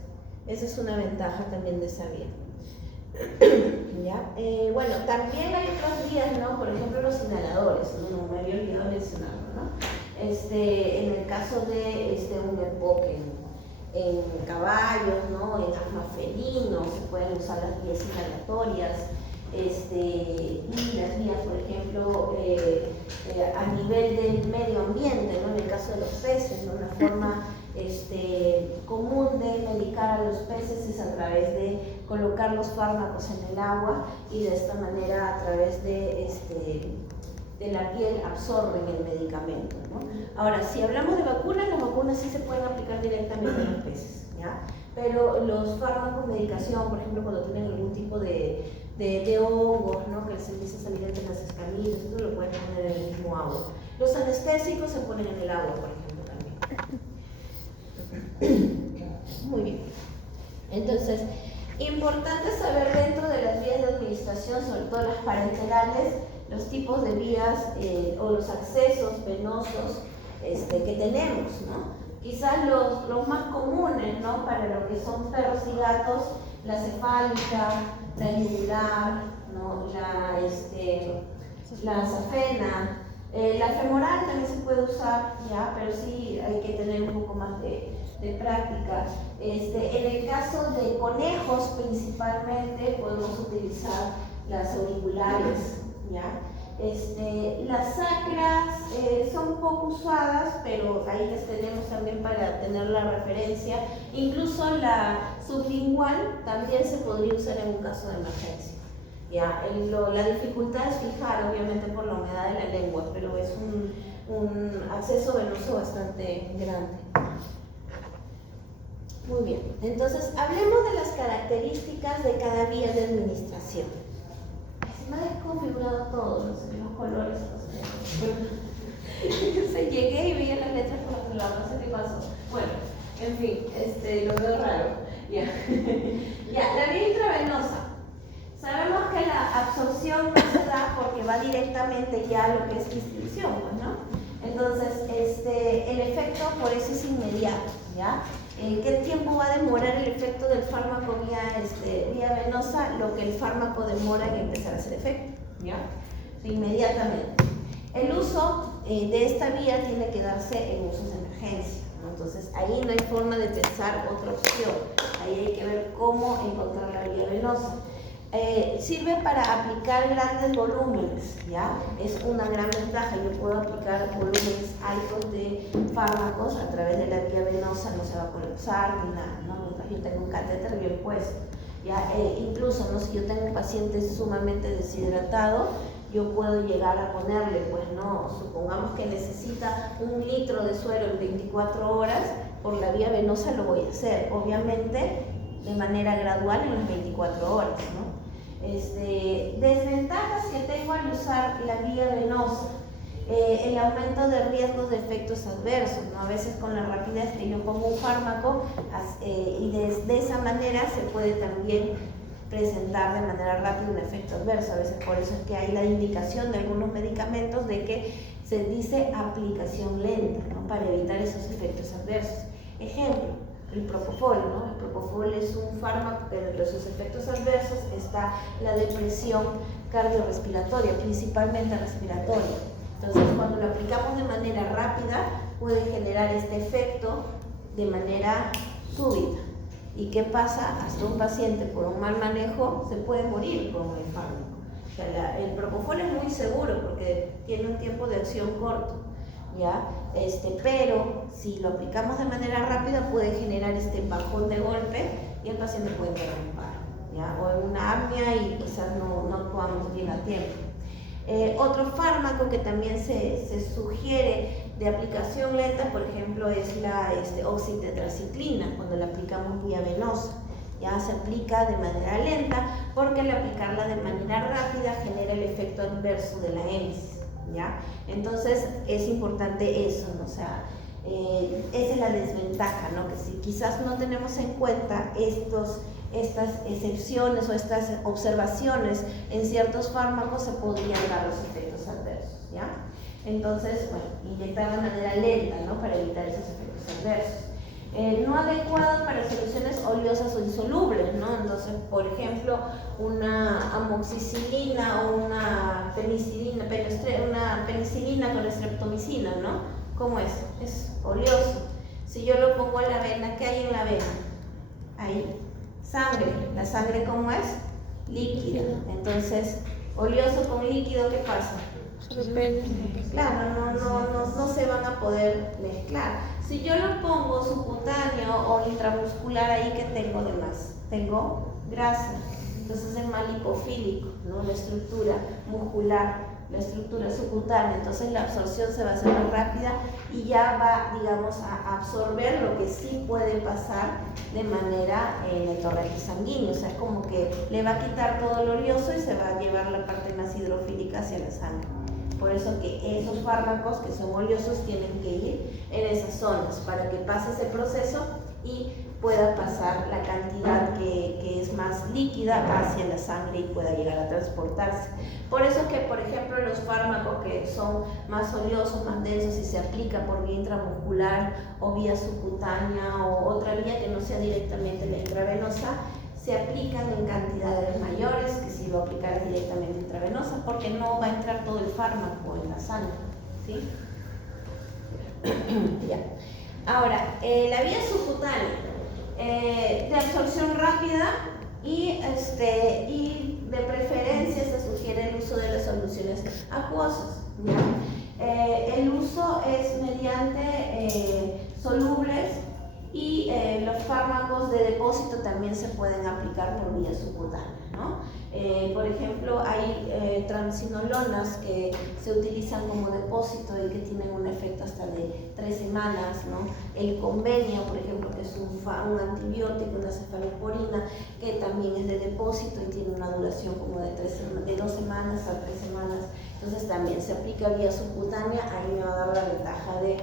Esa es una ventaja también de esa vía. ¿Ya? Bueno, también hay otras vías, ¿no? Por ejemplo, los inhaladores, no me había olvidado mencionarlo, ¿no? En el caso de un EPOC en caballos, ¿no? En asma felino, se pueden usar las vías inhalatorias, y las vías, por ejemplo, a nivel del medio ambiente, ¿no? En el caso de los peces, ¿no? Una forma común de medicar a los peces es a través de colocar los fármacos en el agua y de esta manera a través de la piel absorben el medicamento, ¿no? Ahora, si hablamos de vacunas, las vacunas sí se pueden aplicar directamente a los peces, ¿ya? Pero los fármacos, medicación, por ejemplo, cuando tienen algún tipo de hongos, ¿no? Que les empieza a salir entre las escamitas, esto lo pueden poner en el mismo agua. Los anestésicos se ponen en el agua, por ejemplo, también. Muy bien. Entonces, importante saber dentro de las vías de administración, sobre todo las parenterales, los tipos de vías o los accesos venosos que tenemos, ¿no? Quizás los más comunes, ¿no? Para lo que son perros y gatos, la cefálica, la yugular, ¿no? ¿no? La safena, la femoral también se puede usar, ¿ya? Pero sí hay que tener un poco más de práctica. En el caso de conejos principalmente podemos utilizar las auriculares, ¿ya? Las sacras son poco usadas, pero ahí las tenemos también para tener la referencia. Incluso la sublingual también se podría usar en un caso de emergencia. ¿Ya? La dificultad es fijar, obviamente, por la humedad de la lengua, pero es un acceso venoso bastante grande. Muy bien, entonces hablemos de las características de cada vía de administración. Se me ha desconfigurado todo, no sé, los colores, no sé. Entonces llegué y veía las letras por otro lado, no sé qué pasó. Bueno, en fin, lo veo raro. Ya. Ya, la vía intravenosa. Sabemos que la absorción no se da porque va directamente ya a lo que es distribución, pues, ¿no? Entonces, el efecto por eso es inmediato, ¿ya? ¿Qué tiempo va a demorar el efecto del fármaco vía venosa? Lo que el fármaco demora en empezar a hacer efecto, ¿ya? Inmediatamente. El uso de esta vía tiene que darse en usos de emergencia, ¿no? Entonces, ahí no hay forma de pensar otra opción. Ahí hay que ver cómo encontrar la vía venosa. Sirve para aplicar grandes volúmenes, ¿ya? Es una gran ventaja. Yo puedo aplicar volúmenes altos de fármacos a través de la vía venosa, no se va a colapsar ni nada, ¿no? Mientras yo tengo un catéter bien puesto, ¿ya? Incluso, ¿no? Si yo tengo un paciente sumamente deshidratado, yo puedo llegar a ponerle, pues, ¿no? Supongamos que necesita 1 litro de suero en 24 horas, por la vía venosa lo voy a hacer, obviamente de manera gradual en las 24 horas, ¿no? Desventajas que tengo al usar la vía venosa, el aumento de riesgos de efectos adversos, ¿no? A veces con la rapidez que yo pongo un fármaco y de esa manera se puede también presentar de manera rápida un efecto adverso. A veces por eso es que hay la indicación de algunos medicamentos de que se dice aplicación lenta, ¿no? Para evitar esos efectos adversos. Ejemplo, el propofol, ¿no? El propofol es un fármaco que dentro de sus efectos adversos está la depresión cardiorrespiratoria, principalmente respiratoria. Entonces, cuando lo aplicamos de manera rápida, puede generar este efecto de manera súbita. ¿Y qué pasa? Hasta un paciente por un mal manejo se puede morir con el fármaco. O sea, el propofol es muy seguro porque tiene un tiempo de acción corto, ¿ya? Pero si lo aplicamos de manera rápida puede generar este bajón de golpe y el paciente puede entrar en paro, ¿ya? O en una apnea y quizás no actuamos bien a tiempo. Otro fármaco que también se sugiere de aplicación lenta, por ejemplo, es la oxitetraciclina, cuando la aplicamos vía venosa. Ya se aplica de manera lenta porque al aplicarla de manera rápida genera el efecto adverso de la hélice, ¿ya? Entonces es importante eso, ¿no? O sea, esa es la desventaja, ¿no? Que si quizás no tenemos en cuenta estas excepciones o estas observaciones en ciertos fármacos, se podrían dar los efectos adversos, ¿ya? Entonces, bueno, inyectar de manera lenta, ¿no? Para evitar esos efectos adversos. No adecuado para soluciones oleosas o insolubles, ¿no? Entonces, por ejemplo, una amoxicilina o una penicilina con streptomicina, ¿no? ¿Cómo es? Es oleoso. Si yo lo pongo a la vena, ¿qué hay en la vena? Ahí, sangre. ¿La sangre cómo es? Líquida. Entonces, oleoso con líquido, ¿qué pasa? Claro, no se van a poder mezclar. Si yo lo pongo subcutáneo o intramuscular, ahí, ¿qué tengo de más? Tengo grasa. Entonces es más lipofílico, ¿no? La estructura muscular, la estructura subcutánea. Entonces la absorción se va a hacer más rápida y ya va, digamos, a absorber lo que sí puede pasar de manera en el torrente sanguíneo. O sea, es como que le va a quitar todo lo oleoso y se va a llevar la parte más hidrofílica hacia la sangre. Por eso que esos fármacos que son oleosos tienen que ir en esas zonas para que pase ese proceso y pueda pasar la cantidad que es más líquida hacia la sangre y pueda llegar a transportarse. Por eso que, por ejemplo, los fármacos que son más oleosos, más densos, si se aplica por vía intramuscular o vía subcutánea o otra vía que no sea directamente la intravenosa, se aplican en cantidades mayores que si lo aplicaras directamente intravenosa, porque no va a entrar todo el fármaco en la sangre, ¿sí? Ya. Ahora, la vía subcutánea, de absorción rápida y de preferencia se sugiere el uso de las soluciones acuosas, ¿ya? El uso es mediante solubles y los fármacos de depósito también se pueden aplicar por vía subcutánea, ¿no? Por ejemplo, hay transinolonas que se utilizan como depósito y que tienen un efecto hasta de 3 semanas, ¿no? El convenio, por ejemplo, que es un antibiótico, una cefalosporina, que también es de depósito y tiene una duración como de 2 semanas a 3 semanas. Entonces también se aplica vía subcutánea, ahí me va a dar la ventaja de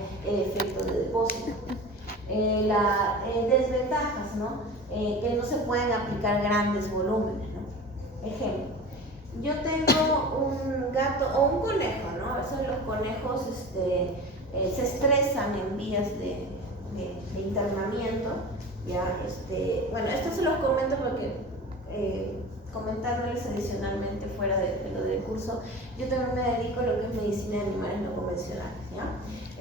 efecto de depósito. Desventajas, ¿no? Que no se pueden aplicar grandes volúmenes, ¿no? Ejemplo, yo tengo un gato o un conejo, ¿no? A veces los conejos se estresan en vías de internamiento, ¿ya? Bueno, esto se los comento porque comentándoles adicionalmente fuera de lo del curso, yo también me dedico a lo que es medicina de animales no convencionales, ¿ya?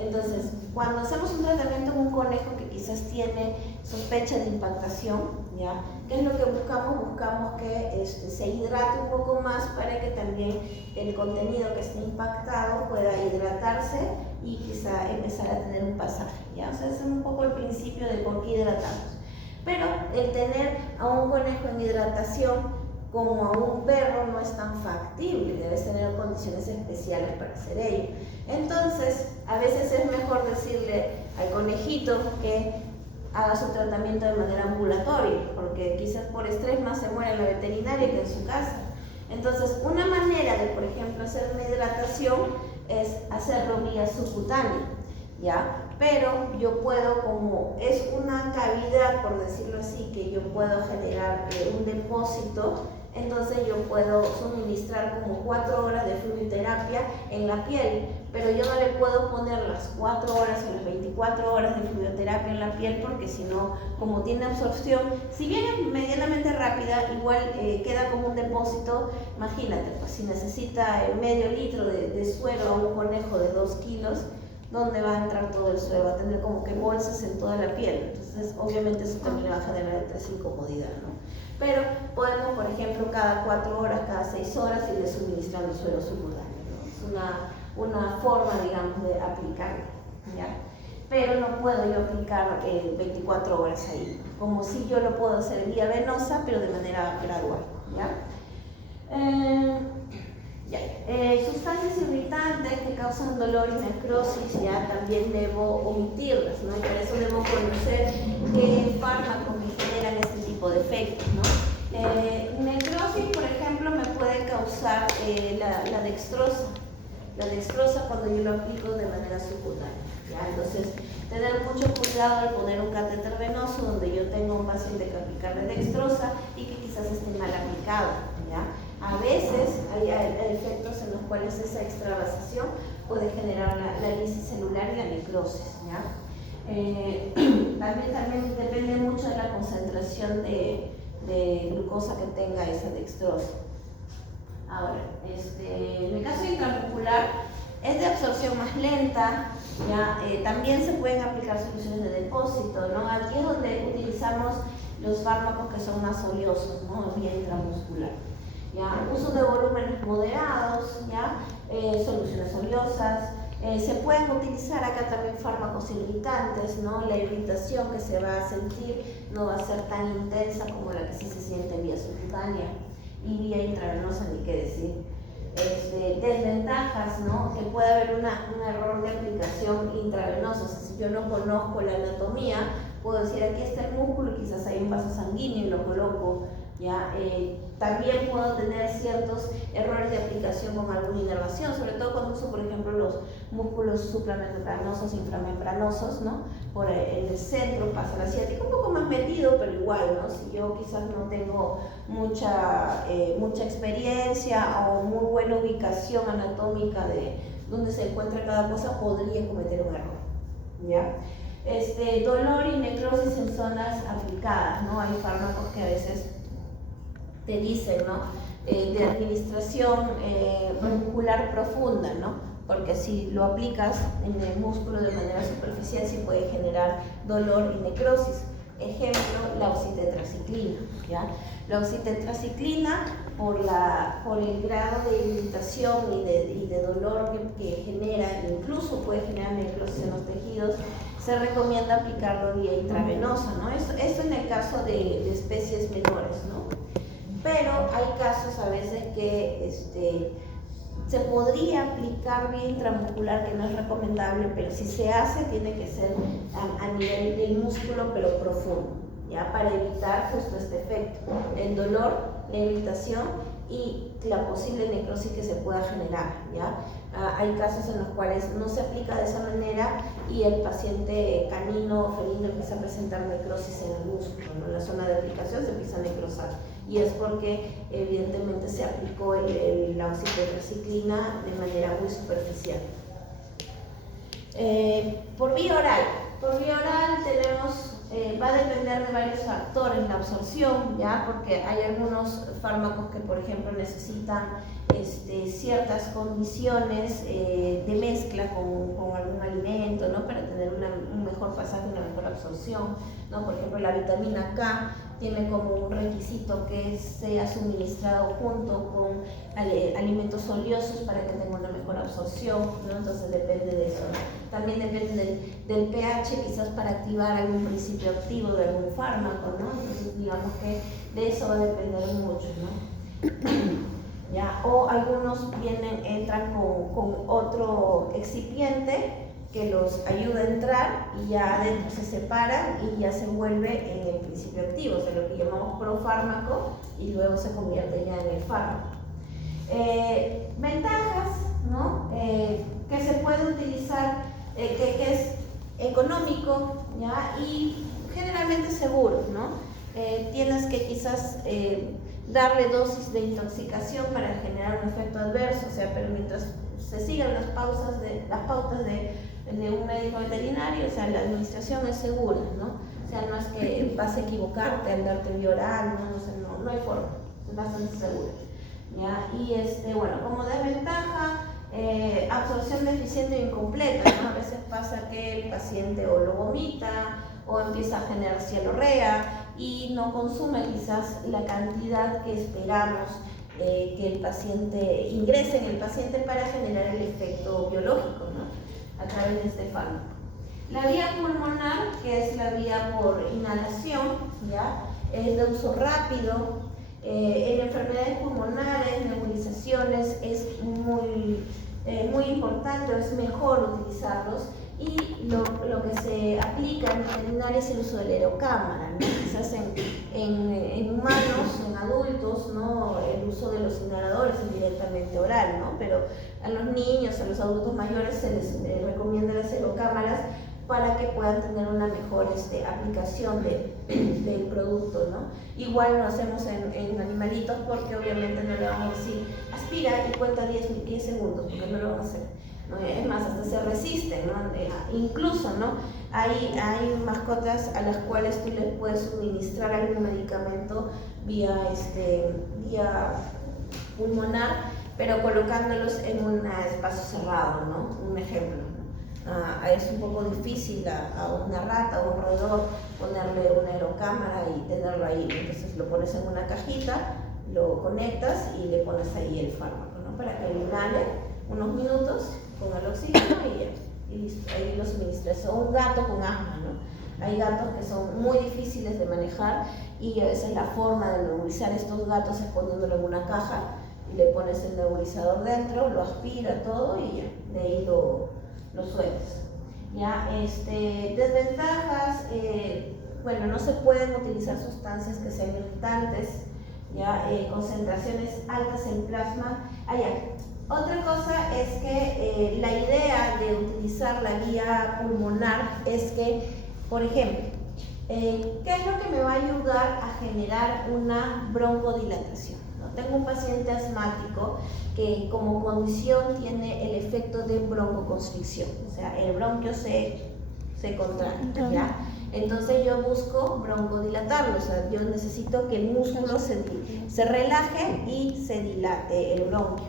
Entonces, cuando hacemos un tratamiento en un conejo que quizás tiene sospecha de impactación, ¿ya? ¿Qué es lo que buscamos? Buscamos que se hidrate un poco más para que también el contenido que esté impactado pueda hidratarse y quizá empezar a tener un pasaje, ¿ya? O sea, ese es un poco el principio de por qué hidratamos. Pero el tener a un conejo en hidratación como a un perro no es tan factible, debes tener condiciones especiales para hacer ello. Entonces, a veces es mejor decirle al conejito que haga su tratamiento de manera ambulatoria, porque quizás por estrés más se muere en la veterinaria que en su casa. Entonces, una manera de, por ejemplo, hacer una hidratación es hacerlo vía subcutánea, ¿ya? Pero yo puedo, como es una cavidad, por decirlo así, que yo puedo generar un depósito, entonces yo puedo suministrar como 4 horas de fluidoterapia en la piel, pero yo no le puedo poner las 4 horas o las 24 horas de fluidoterapia en la piel, porque si no, como tiene absorción, si bien es medianamente rápida, igual queda como un depósito. Imagínate, pues si necesita medio litro de suero a un conejo de 2 kilos, ¿dónde va a entrar todo el suero? Va a tener como que bolsas en toda la piel, entonces obviamente eso también le va a generar esa incomodidad, ¿no? Pero podemos, por ejemplo, cada 4 horas, cada 6 horas irle suministrando suero subcutáneo, ¿no? Es una forma, digamos, de aplicarlo, ¿ya? Pero no puedo yo aplicar 24 horas ahí, como si yo lo puedo hacer vía venosa, pero de manera gradual, ¿ya? Sustancias irritantes que causan dolor y necrosis, ya también debo omitirlas, ¿no? Y para eso debo conocer qué fármacos me generan este tipo de efectos, ¿no? Necrosis, por ejemplo, me puede causar la dextrosa. La dextrosa cuando yo lo aplico de manera subcutánea, ¿ya? Entonces, tener mucho cuidado al poner un catéter venoso donde yo tengo un paciente que aplicarle dextrosa y que quizás esté mal aplicado, ¿ya? A veces hay efectos en los cuales esa extravasación puede generar la lisis celular y la necrosis, ¿ya? También depende mucho de la concentración de glucosa que tenga esa dextrosa. Ahora, en el caso intramuscular es de absorción más lenta, ¿ya? También se pueden aplicar soluciones de depósito, ¿no? Aquí es donde utilizamos los fármacos que son más oleosos, ¿no? Vía intramuscular, ¿ya? Uso de volúmenes moderados, ¿ya? Soluciones oleosas. Se pueden utilizar acá también fármacos irritantes, ¿no? La irritación que se va a sentir no va a ser tan intensa como la que sí se siente vía subcutánea y vía intravenosa, ni qué decir. Desventajas, ¿no? Que puede haber un error de aplicación intravenosa. O sea, si yo no conozco la anatomía, puedo decir aquí está el músculo y quizás hay un vaso sanguíneo y lo coloco, ¿ya? También puedo tener ciertos errores de aplicación con alguna inervación, sobre todo cuando uso, por ejemplo, los músculos supramembranosos, inframembranosos, ¿no? Por el centro pasa la ciática, un poco más metido, pero igual, ¿no? Si yo quizás no tengo mucha experiencia o muy buena ubicación anatómica de dónde se encuentra cada cosa, podría cometer un error, ¿ya? Dolor y necrosis en zonas aplicadas, ¿no? Hay fármacos que a veces te dicen, ¿no? De administración muscular profunda, ¿no? Porque si lo aplicas en el músculo de manera superficial sí puede generar dolor y necrosis. Ejemplo, la oxitetraciclina, ¿ya? La oxitetraciclina, por el grado de irritación y de dolor que genera, incluso puede generar necrosis en los tejidos, se recomienda aplicarlo vía intravenosa, ¿no? Eso en el caso de especies menores, ¿no? Pero hay casos a veces que se podría aplicar vía intramuscular, que no es recomendable, pero si se hace tiene que ser a nivel del músculo, pero profundo, ¿ya? Para evitar justo este efecto, el dolor, la irritación y la posible necrosis que se pueda generar, ¿ya? Hay casos en los cuales no se aplica de esa manera y el paciente canino o felino empieza a presentar necrosis en el músculo, ¿no? En la zona de aplicación se empieza a necrosar, y es porque evidentemente se aplicó la oxitetraciclina de manera muy superficial. Por vía oral tenemos, va a depender de varios factores la absorción, ¿ya? Porque hay algunos fármacos que, por ejemplo, necesitan ciertas condiciones de mezcla con algún alimento, ¿no? Para tener un mejor pasaje, una mejor absorción, ¿no? Por ejemplo, la vitamina K tiene como un requisito que sea suministrado junto con alimentos oleosos para que tenga una mejor absorción, ¿no? Entonces depende de eso, ¿no? También depende del pH, quizás para activar algún principio activo de algún fármaco, ¿no? Entonces digamos que de eso va a depender mucho, ¿no? ¿Ya? O algunos entran con otro excipiente que los ayuda a entrar y ya adentro se separan y ya se vuelve en el principio activo, o sea, lo que llamamos profármaco, y luego se convierte ya en el fármaco. Ventajas, ¿no? Que se puede utilizar, que es económico, ¿ya? Y generalmente seguro, ¿no? Tienes que quizás darle dosis de intoxicación para generar un efecto adverso, o sea, pero mientras se sigan las pautas de un médico veterinario, o sea, la administración es segura, ¿no? O sea, no es que vas a equivocarte al darte vía oral, ¿no? O sea, no hay forma, es bastante segura, ¿ya? Y bueno, como desventaja, absorción deficiente e incompleta, ¿no? A veces pasa que el paciente o lo vomita o empieza a generar cialorrea y no consume quizás la cantidad que esperamos que el paciente ingrese en el paciente para generar el efecto biológico, ¿no? A través de este fármaco. La vía pulmonar, que es la vía por inhalación, ¿ya? Es de uso rápido. En enfermedades pulmonares, nebulizaciones, es muy importante, o es mejor utilizarlos. Y lo que se aplica en veterinaria es el uso de la aerocámara, ¿no? Quizás en humanos, en adultos, ¿no? El uso de los inhaladores es directamente oral, ¿no? Pero a los niños, a los adultos mayores se les recomienda las aerocámaras para que puedan tener una mejor aplicación del producto, ¿no? Igual lo hacemos en animalitos, porque obviamente no le vamos a decir aspira y cuenta 10 segundos, porque no lo vamos a hacer. Es más, hasta se resisten, ¿no? Incluso, ¿no? Hay mascotas a las cuales tú les puedes suministrar algún medicamento vía pulmonar, pero colocándolos en un espacio cerrado, ¿no? Un ejemplo, ¿no? Es un poco difícil a una rata o un roedor ponerle una aerocámara y tenerlo ahí. Entonces lo pones en una cajita, lo conectas y le pones ahí el fármaco, ¿no? Para que inhale unos minutos con el oxígeno y listo, ahí lo suministras. O un gato con asma, ¿no? Hay gatos que son muy difíciles de manejar y esa es la forma de nebulizar estos gatos, es poniéndolo en una caja y le pones el nebulizador dentro, lo aspira todo y ya, de ahí lo sueltas. ¿Ya? Desventajas, bueno, no se pueden utilizar sustancias que sean irritantes, ¿ya? Concentraciones altas en plasma. Otra cosa es que la idea de utilizar la vía pulmonar es que, por ejemplo, ¿qué es lo que me va a ayudar a generar una broncodilatación? ¿No? Tengo un paciente asmático que como condición tiene el efecto de broncoconstricción, o sea, el bronquio se se contrae, ¿ya? Entonces yo busco broncodilatarlo, o sea, yo necesito que el músculo se relaje y se dilate el bronquio.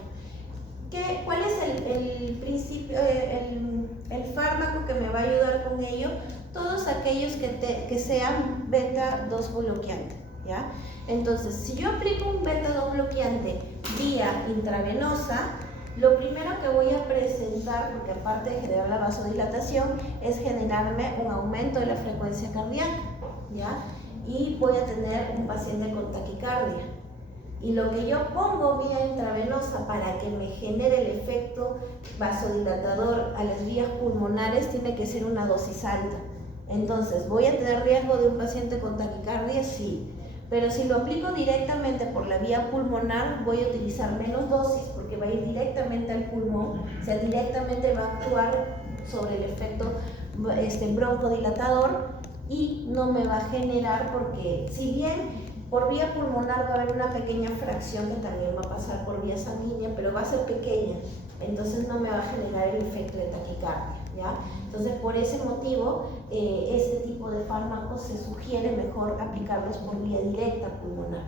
¿Cuál es el principio, el fármaco que me va a ayudar con ello? Todos aquellos que sean beta 2 bloqueante, ¿ya? Entonces, si yo aplico un beta 2 bloqueante vía intravenosa, lo primero que voy a presentar, porque aparte de generar la vasodilatación, es generarme un aumento de la frecuencia cardíaca, ¿ya? Y voy a tener un paciente con taquicardia. Y lo que yo pongo vía intravenosa para que me genere el efecto vasodilatador a las vías pulmonares tiene que ser una dosis alta. Entonces, ¿voy a tener riesgo de un paciente con taquicardia? Sí. Pero si lo aplico directamente por la vía pulmonar, voy a utilizar menos dosis porque va a ir directamente al pulmón, o sea, directamente va a actuar sobre el efecto broncodilatador y no me va a generar, porque si bien por vía pulmonar va a haber una pequeña fracción que también va a pasar por vía sanguínea, pero va a ser pequeña, entonces no me va a generar el efecto de taquicardia, ¿ya? Entonces, por ese motivo, este tipo de fármacos se sugiere mejor aplicarlos por vía directa pulmonar.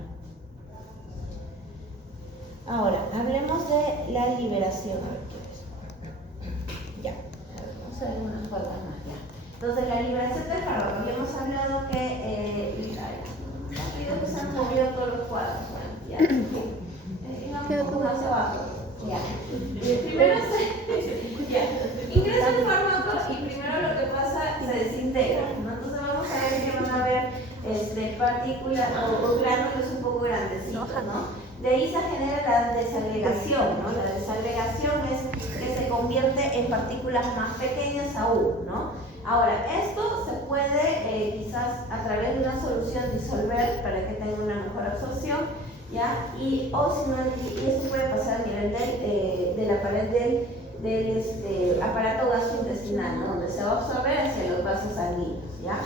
Ahora, hablemos de la liberación. A ver, ¿qué es? Ya, vamos a ver unas cuantas más, ya. Entonces, la liberación del fármaco, habíamos hablado que que se han movido todos los cuadros, ya. Un poco más abajo, ya. Primero ingresa el fármaco y primero lo que pasa se desintegra, ¿no? Entonces vamos a ver que van a haber partículas o gránulos un poco grandecitos, ¿no? De ahí se genera la desagregación, ¿no? La desagregación es que se convierte en partículas más pequeñas aún, ¿no? Ahora, esto se puede quizás a través de una solución disolver para que tenga una mejor absorción, ¿ya? Y esto puede pasar a nivel de la pared del aparato gastrointestinal, ¿no? Donde se va a absorber hacia los vasos sanguíneos, ¿ya?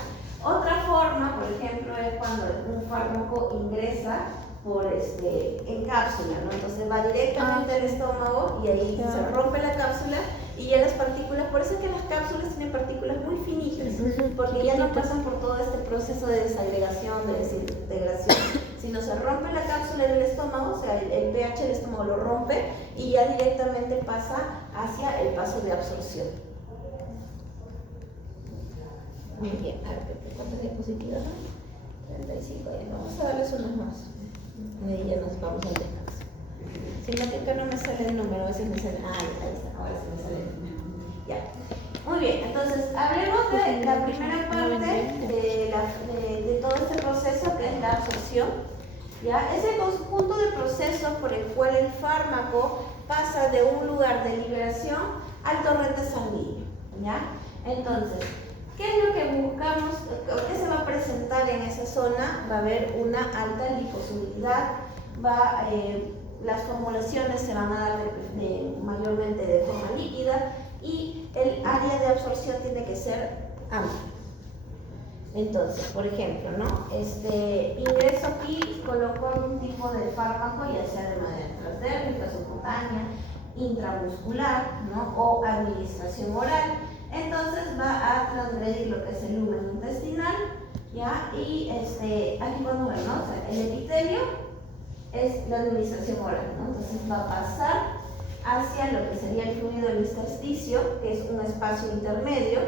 Otra forma, por ejemplo, es cuando un fármaco ingresa en cápsula, ¿no? Entonces va directamente al estómago y ahí se rompe la cápsula y ya las partículas, por eso es que las cápsulas tienen partículas muy finitas, porque ya no pasan por todo este proceso de desagregación, de desintegración, sino se rompe la cápsula del estómago, o sea, el pH del estómago lo rompe y ya directamente pasa hacia el paso de absorción. Muy bien, a ver, ¿cuántas diapositivas son? 35, ya vamos a darles unas más. De ahí ya nos vamos al descanso. Si no, que acá no me sale el número, a veces me sale. Ahí está, ahora sí me sale el número. Ya. Muy bien, entonces hablemos de la primera parte de todo este proceso, que es la absorción. ¿Ya? Es el conjunto de procesos por el cual el fármaco pasa de un lugar de liberación al torrente sanguíneo. ¿Ya? Entonces, ¿qué es lo que buscamos? ¿Qué se va a presentar en esa zona? Va a haber una alta liposolubilidad, las formulaciones se van a dar mayormente de forma líquida y el área de absorción tiene que ser amplia. Entonces, por ejemplo, ¿no? Ingreso aquí, coloco algún tipo de fármaco, ya sea de manera transdérmica, subcutánea, intramuscular, ¿no? O administración oral. Entonces va a transgredir lo que es el lumen intestinal, ¿ya? Y aquí podemos ver, ¿no? O sea, el epitelio es la administración oral, ¿no? Entonces va a pasar hacia lo que sería el fluido del intersticio, que es un espacio intermedio,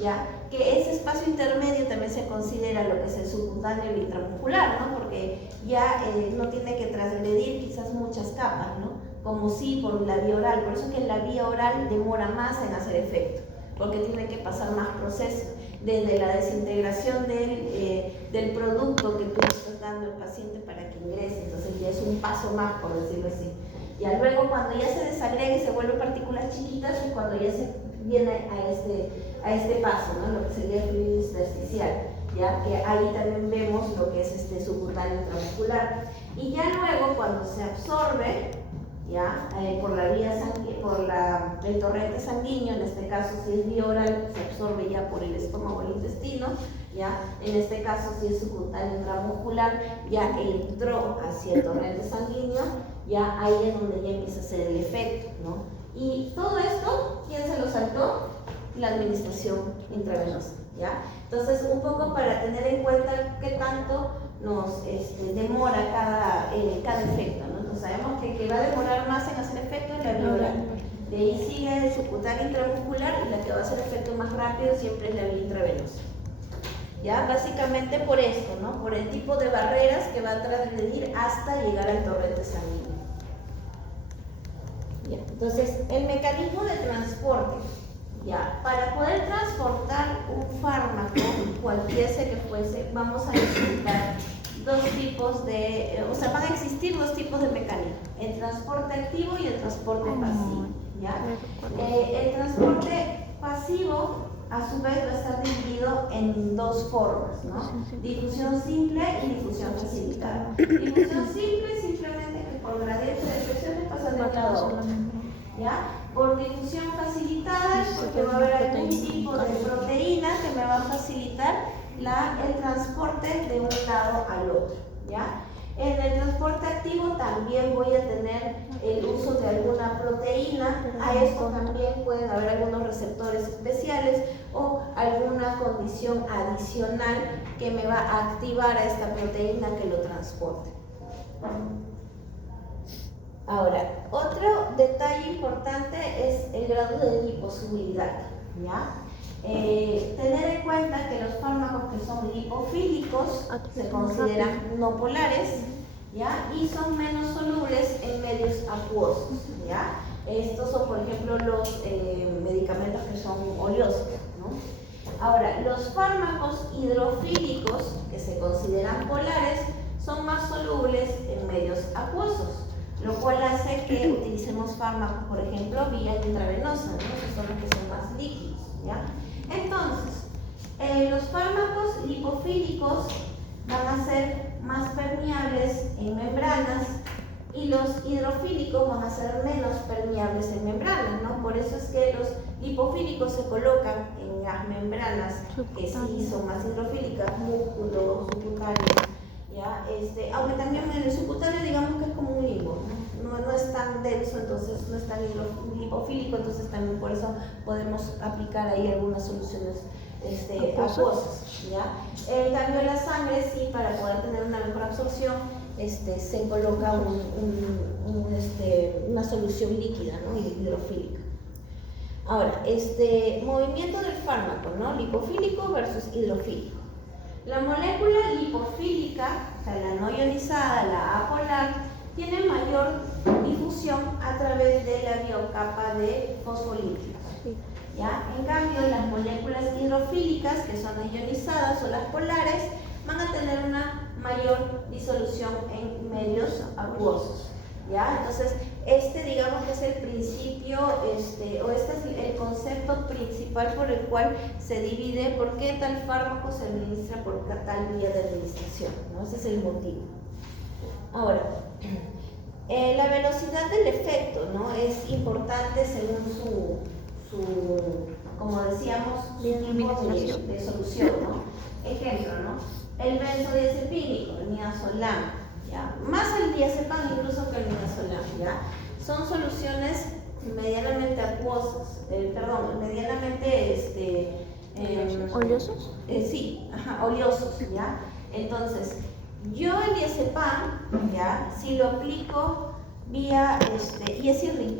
¿ya? Que ese espacio intermedio también se considera lo que es el subcutáneo y el intramuscular, ¿no? Porque ya no tiene que transgredir quizás muchas capas, ¿no? Como si por la vía oral, por eso es que la vía oral demora más en hacer efecto, porque tiene que pasar más procesos, desde la desintegración del producto que tú estás dando al paciente para que ingrese, entonces ya es un paso más, por decirlo así. Ya luego cuando ya se desagrega y se vuelven partículas chiquitas es cuando ya se viene a este paso, ¿no? Lo que sería el fluido intersticial, ya que ahí también vemos lo que es subcutáneo intramuscular. Y ya luego cuando se absorbe, ¿ya? Por la vía el torrente sanguíneo, en este caso si es vía oral, se absorbe ya por el estómago o el intestino, ¿ya? En este caso si es subcutáneo intramuscular, ya entró hacia el torrente sanguíneo, ya ahí es donde ya empieza a hacer el efecto, ¿no? Y todo esto, ¿quién se lo saltó? la administración intravenosa, ¿ya? Entonces, un poco para tener en cuenta qué tanto nos demora cada efecto, ¿no? Entonces, sabemos que va a demorar más en hacer efecto es la vía oral. De ahí sigue el subcutáneo intramuscular y la que va a hacer efecto más rápido siempre es la vía intravenosa. ¿Ya? Básicamente por esto, ¿no? Por el tipo de barreras que va a transgredir hasta llegar al torrente sanguíneo. ¿Ya? Entonces, el mecanismo de transporte. ¿Ya? Para poder transportar un fármaco, cualquiera que fuese, vamos a necesitar dos tipos de, van a existir dos tipos de mecanismos, el transporte activo y el transporte pasivo. ¿Ya? El transporte pasivo, a su vez, va a estar dividido en dos formas, ¿no? Difusión simple y difusión facilitada. Difusión simple, simplemente que por gradiente de presión pasa de un lado a otro. ¿Ya? Por difusión facilitada, porque va a haber algún tipo de proteína que me va a facilitar el transporte de un lado al otro. ¿Ya? En el transporte activo también voy a tener el uso de alguna proteína. A esto también pueden haber algunos receptores especiales o alguna condición adicional que me va a activar a esta proteína que lo transporte. Ahora, otro detalle importante es el grado de liposolubilidad, ¿ya? Tener en cuenta que los fármacos que son lipofílicos se consideran no polares, ¿ya? Y son menos solubles en medios acuosos, ¿ya? Estos son, por ejemplo, los medicamentos que son oleosos, ¿no? Ahora, los fármacos hidrofílicos que se consideran polares son más solubles en medios acuosos, lo cual hace que utilicemos fármacos, por ejemplo, vía intravenosa, ¿no? Que son los que son más líquidos, ¿ya? Entonces, los fármacos lipofílicos van a ser más permeables en membranas y los hidrofílicos van a ser menos permeables en membranas, ¿no? Por eso es que los lipofílicos se colocan en las membranas que sí son más hidrofílicas, músculo, subcutáneo, ¿ya? Aunque también en el subcutáneo digamos que es como un limbo, no es tan denso, entonces no es tan lipofílico, entonces también por eso podemos aplicar ahí algunas soluciones acuosas, ¿ya? En cambio la sangre sí, para poder tener una mejor absorción se coloca una solución líquida, ¿no? Hidrofílica. Ahora, movimiento del fármaco, ¿no? Lipofílico versus hidrofílico. La molécula lipofílica, o sea, la no ionizada, la apolar, tiene mayor difusión a través de la biocapa de fosfolípidos. ¿Ya? En cambio, las moléculas hidrofílicas, que son las ionizadas o las polares, van a tener una mayor disolución en medios acuosos. ¿Ya? Entonces, digamos que es el principio, es el concepto principal por el cual se divide por qué tal fármaco se administra por tal vía de administración, ¿no? Ese es el motivo. Ahora, la velocidad del efecto, ¿no? Es importante según como decíamos, su tipo de solución, ¿no? Ejemplo, ¿no? El benzodiazepínico, el midazolam, ¿ya? Más el diazepam incluso que el midazolam, ¿ya? Son soluciones medianamente acuosas, medianamente ¿oleosos? Sí, oleosos, ¿ya? Entonces, yo el diazepam, ¿ya? Si lo aplico vía, y es irritante.